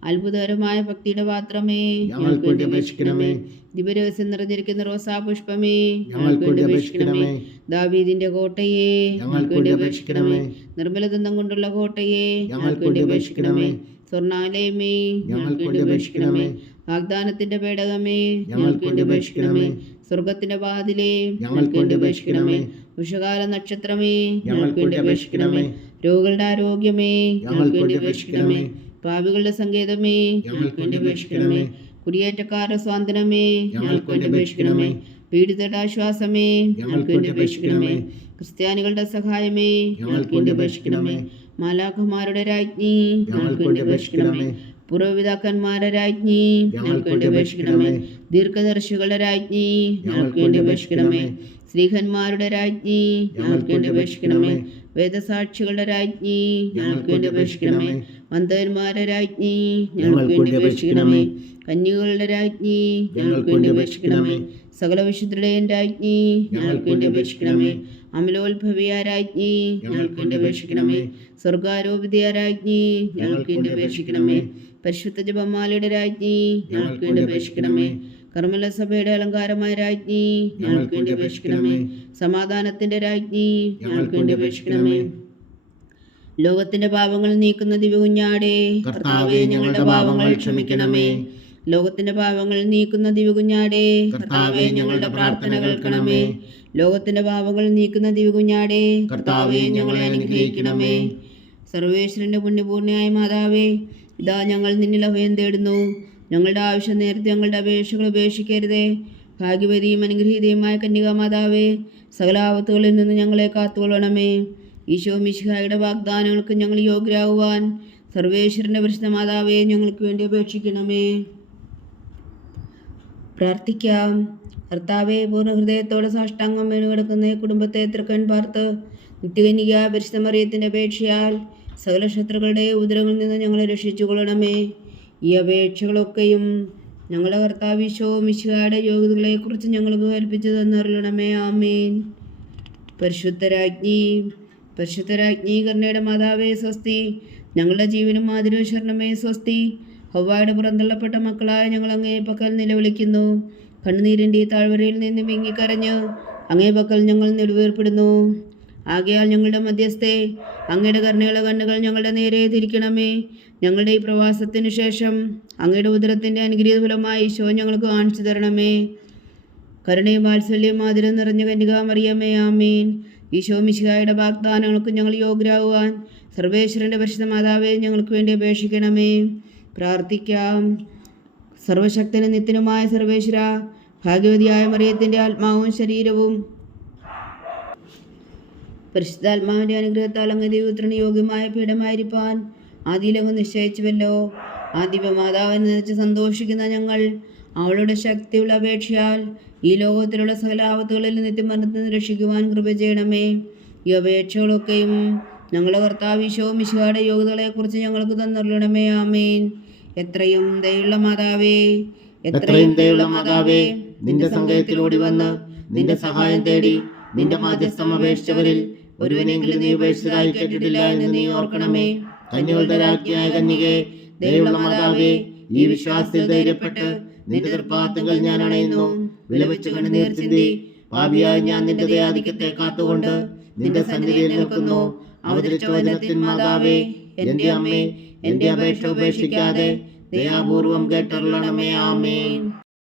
അത്ഭുതകരമായ ഭക്തിയുടെ പാത്രമേ, ഞങ്ങൾക്ക് വേണ്ടി അപേക്ഷിക്കണമേ. ദിവരഹസ്യം നിറഞ്ഞിരിക്കുന്ന റോസാപുഷ്പമേ, ഞങ്ങൾക്ക് വേണ്ടി അപേക്ഷിക്കണമേ. ദാവീദിന്റെ കോട്ടയെ, ഞങ്ങൾക്ക് വേണ്ടി അപേക്ഷിക്കണമേ. നിർമ്മലദന്തം കൊണ്ടുള്ള കോട്ടയെ, ഞങ്ങൾക്ക് വേണ്ടി അപേക്ഷിക്കണമേ. സ്വർണാലയമേ, ഞങ്ങൾക്ക് വേണ്ടി അപേക്ഷിക്കണമേ. വാഗ്ദാനത്തിന്റെ പേടകമേ, ഞങ്ങൾക്ക് വേണ്ടി അപേക്ഷിക്കണമേ. സ്വർഗത്തിന്റെ വാതിലേ, ഞങ്ങൾക്ക് വേണ്ടി അപേക്ഷിക്കണമേ. ഉഷകാല നക്ഷത്രമേ, ഞങ്ങൾക്ക് വേണ്ടി അപേക്ഷിക്കണമേ. രോഗികളുടെ ആരോഗ്യമേ, ഞങ്ങൾക്ക് വേണ്ടി അപേക്ഷിക്കണമേ. പാപികളുടെ സങ്കേതമേ, ഞങ്ങൾക്ക് വേണ്ടി അപേക്ഷിക്കണമേ. കുടിയേറ്റക്കാരുടെ സ്വാതന്ത്ര്യമേ, ഞങ്ങൾക്ക് വേണ്ടി അപേക്ഷിക്കണമേ. പീഡിതരുടെ ആശ്വാസമേ, ഞങ്ങൾക്ക് വേണ്ടി അപേക്ഷിക്കണമേ. ക്രിസ്ത്യാനികളുടെ സഹായമേ, ഞങ്ങൾക്ക് വേണ്ടി അപേക്ഷിക്കണമേ. മാലാഖമാരുടെ രാജ്ഞി, ഞങ്ങൾക്ക് വേണ്ടി അപേക്ഷിക്കണമേ. പൂർവ്വപിതാക്കന്മാരുടെ രാജ്ഞി, ഞങ്ങൾക്ക് വേണ്ടി അപേക്ഷിക്കണമേ. ദീർഘദർശികളുടെ രാജ്ഞി, ഞങ്ങൾക്ക് വേണ്ടി അപേക്ഷിക്കണമേ. സ്ത്രീഹന്മാരുടെ രാജ്ഞി, ഞങ്ങൾക്ക് വേണ്ടി അപേക്ഷിക്കണമേ. വേദസാക്ഷികളുടെ രാജ്ഞി, ഞങ്ങൾക്ക് വേണ്ടി അപേക്ഷിക്കണമേ. വന്ധകന്മാരുടെ രാജ്ഞി, ഞങ്ങൾക്ക് വേണ്ടി അപേക്ഷിക്കണമേ. കന്യകളുടെ രാജ്ഞി, ഞങ്ങൾക്ക് വേണ്ടി അപേക്ഷിക്കണമേ. സകല വിശുദ്ധരുടെയും രാജ്ഞി, ഞങ്ങൾക്ക് വേണ്ടി അപേക്ഷിക്കണമേ. അമലോത്ഭവിയ രാജ്ഞി, ഞങ്ങൾക്ക് വേണ്ടി അപേക്ഷിക്കണമേ. സ്വർഗാരോപിതയ രാജ്ഞി, ഞങ്ങൾക്ക് വേണ്ടി അപേക്ഷിക്കണമേ. പരിശുദ്ധ ജപമാലയുടെ രാജ്ഞി, ഞങ്ങൾക്ക് വേണ്ടി അപേക്ഷിക്കണമേ. കർമ്മല സഭയുടെ അലങ്കാരമായ രാജ്ഞി, ഞങ്ങൾക്ക് വേണ്ടി അപേക്ഷിക്കണമേ. സമാധാനത്തിന്റെ രാജ്ഞി, ഞങ്ങൾക്ക് വേണ്ടി അപേക്ഷിക്കണമേ. ലോകത്തിന്റെ പാപങ്ങൾ നീക്കുന്ന ദിവകുഞ്ഞാടേ, കർത്താവേ, ഞങ്ങളുടെ പാപങ്ങൾ ക്ഷമിക്കണമേ. ലോകത്തിന്റെ പാപങ്ങൾ നീക്കുന്ന ദിവകുഞ്ഞാടേ, കർത്താവേ, ഞങ്ങളുടെ പ്രാർത്ഥന കേൾക്കണമേ. ലോകത്തിന്റെ പാപങ്ങൾ നീക്കുന്ന ദിവകുഞ്ഞാടേ, കർത്താവേ, ഞങ്ങളെ അനുഗ്രഹിക്കണമേ. സർവേശ്വരന്റെ പുണ്യപൂർണ്ണയായ മാതാവേ, ഇതാ ഞങ്ങൾ നിന്നിൽ അഭയം തേടുന്നു. ഞങ്ങളുടെ ആവശ്യം നേരത്തെ ഞങ്ങളുടെ അപേക്ഷകൾ ഉപേക്ഷിക്കരുതേ. ഭാഗ്യവതിയും അനുഗ്രഹീതയുമായ കന്യകാമാതാവേ, സകല ആപത്തുകളിൽ നിന്ന് ഞങ്ങളെ കാത്തുകൊള്ളണമേ. ഈശോ മിശിഹായുടെ വാഗ്ദാനങ്ങൾക്ക് ഞങ്ങൾ യോഗ്യരാകുവാൻ സർവേശ്വരന്റെ പരിശുദ്ധ മാതാവേ, ഞങ്ങൾക്ക് വേണ്ടി അപേക്ഷിക്കണമേ. പ്രാർത്ഥിക്കാം. കർത്താവെ, പൂർണ്ണ ഹൃദയത്തോടെ സാഷ്ടാംഗം വീണു കിടക്കുന്ന ഈ കുടുംബത്തെ തൃക്കൺ പാർത്ത് നിത്യകന്യക പരിശുദ്ധ മറിയത്തിന്റെ അപേക്ഷയാൽ സകല ശത്രുക്കളുടെ ഉദരങ്ങളിൽ നിന്ന് ഞങ്ങളെ രക്ഷിച്ചു കൊള്ളണമേ. ഈ അപേക്ഷകളൊക്കെയും ഞങ്ങളുടെ കർത്താവ് ഈശോ മിശിഹായുടെ യോഗ്യതകളെക്കുറിച്ച് ഞങ്ങൾക്ക് കൽപ്പിച്ചു തന്നറിയണമേ. ആമേൻ. പരിശുദ്ധരാജ്ഞി കരുണയുടെ മാതാവേ സ്വസ്തി. ഞങ്ങളുടെ ജീവനും മാതിരവും ശരണമേ സ്വസ്തി. ഹവ്വായുടെ പുറന്തള്ളപ്പെട്ട മക്കളായ ഞങ്ങൾ അങ്ങേ പക്കൽ നിലവിളിക്കുന്നു. കണ്ണുനീരിൻ്റെ ഈ താഴ്വരയിൽ നിന്ന് വിങ്ങിക്കരഞ്ഞ് അങ്ങേ പക്കൽ ഞങ്ങൾ നെടുവേർപ്പെടുന്നു. ആകയാൽ ഞങ്ങളുടെ മധ്യസ്ഥെ, അങ്ങയുടെ കരുണയുള്ള കണ്ണുകൾ ഞങ്ങളുടെ നേരെ തിരിക്കണമേ. ഞങ്ങളുടെ ഈ പ്രവാസത്തിനു ശേഷം അങ്ങയുടെ ഉദരത്തിൻ്റെ അനുഗ്രഹീത ഫലമായി ഈശോ ഞങ്ങൾക്ക് കാണിച്ചു തരണമേ. കരുണയും വാത്സല്യം മാതിരം നിറഞ്ഞ കന്യകാമറിയമേ. ആമേൻ. ഈശോ മിശിഹായുടെ വാഗ്ദാനങ്ങൾക്ക് ഞങ്ങൾ യോഗ്യരാകുവാൻ സർവേശ്വരൻ്റെ പരിശുദ്ധ മാതാവേ, ഞങ്ങൾക്ക് വേണ്ടി അപേക്ഷിക്കണമേ. പ്രാർത്ഥിക്കാം. സർവശക്തനും നിത്യനുമായ സർവേശ്വര, ഭാഗ്യവതിയായ മറിയത്തിൻ്റെ ആത്മാവും ശരീരവും പരിശുദ്ധാത്മാവിൻ്റെ അനുഗ്രഹത്താൽ അങ്ങ് ദൈവത്തിന് യോഗ്യമായ പീഠമായിരിക്കാൻ ആദിയിലങ്ങ് നിശ്ചയിച്ചുവല്ലോ. ആ ദിവ്യമാതാവിനെ നിറച്ച് സന്തോഷിക്കുന്ന ഞങ്ങൾ അവളുടെ ശക്തിയുള്ള അപേക്ഷയാൽ ഈ ലോകത്തിലുള്ള സകല ആപത്തുകളിൽ നിത്യമരണത്തിൽ നിന്ന് രക്ഷിക്കുവാൻ കൃപ ചെയ്യണമേ. ഈ അപേക്ഷകളൊക്കെയും ഞങ്ങളുടെ കർത്താവ് ഈശോ മിശിഹായുടെ യോഗ്യതകളെക്കുറിച്ച് ഞങ്ങൾക്ക് തന്നരുളണമേ. ആമേൻ. എത്രയും ദയുള്ള മാതാവേ, എത്രയും ദയുള്ള മാതാവേ, നിന്റെ സങ്കേതത്തിലോടി വന്ന് നിന്റെ സഹായം തേടി നിന്റെ മാധ്യസ്ഥം അപേക്ഷിച്ചവരിൽ ഒരുവനെങ്കിലും നീ ഉപേക്ഷിച്ചതായി കേട്ടിട്ടില്ല എന്ന് നീ ഓർക്കണമേ. കന്യകളുടെ രാജ്ഞിയായ കന്യകേ, ദയുള്ള മാതാവേ, ഈ വിശ്വാസത്തിൽ ധൈര്യപ്പെട്ട് നിന്റെ തൃപ്പാദങ്ങൾ ഞാൻ അണയുന്നു. വിലപിച്ചു കണ്ണുനീർ ചിന്തി പാപിയായ ഞാൻ നിന്റെ ദയാധിക്യത്തെ കാത്തുകൊണ്ട് നിന്റെ സന്നിധിയിൽ നിൽക്കുന്നു. അവതരിച്ച വചനത്തിൻ മാതാവേ, എന്റെ അമ്മേ, എന്റെ അപേക്ഷ ഉപേക്ഷിക്കാതെ ദയാപൂർവം കേട്ടരുളണമേ. ആമേൻ.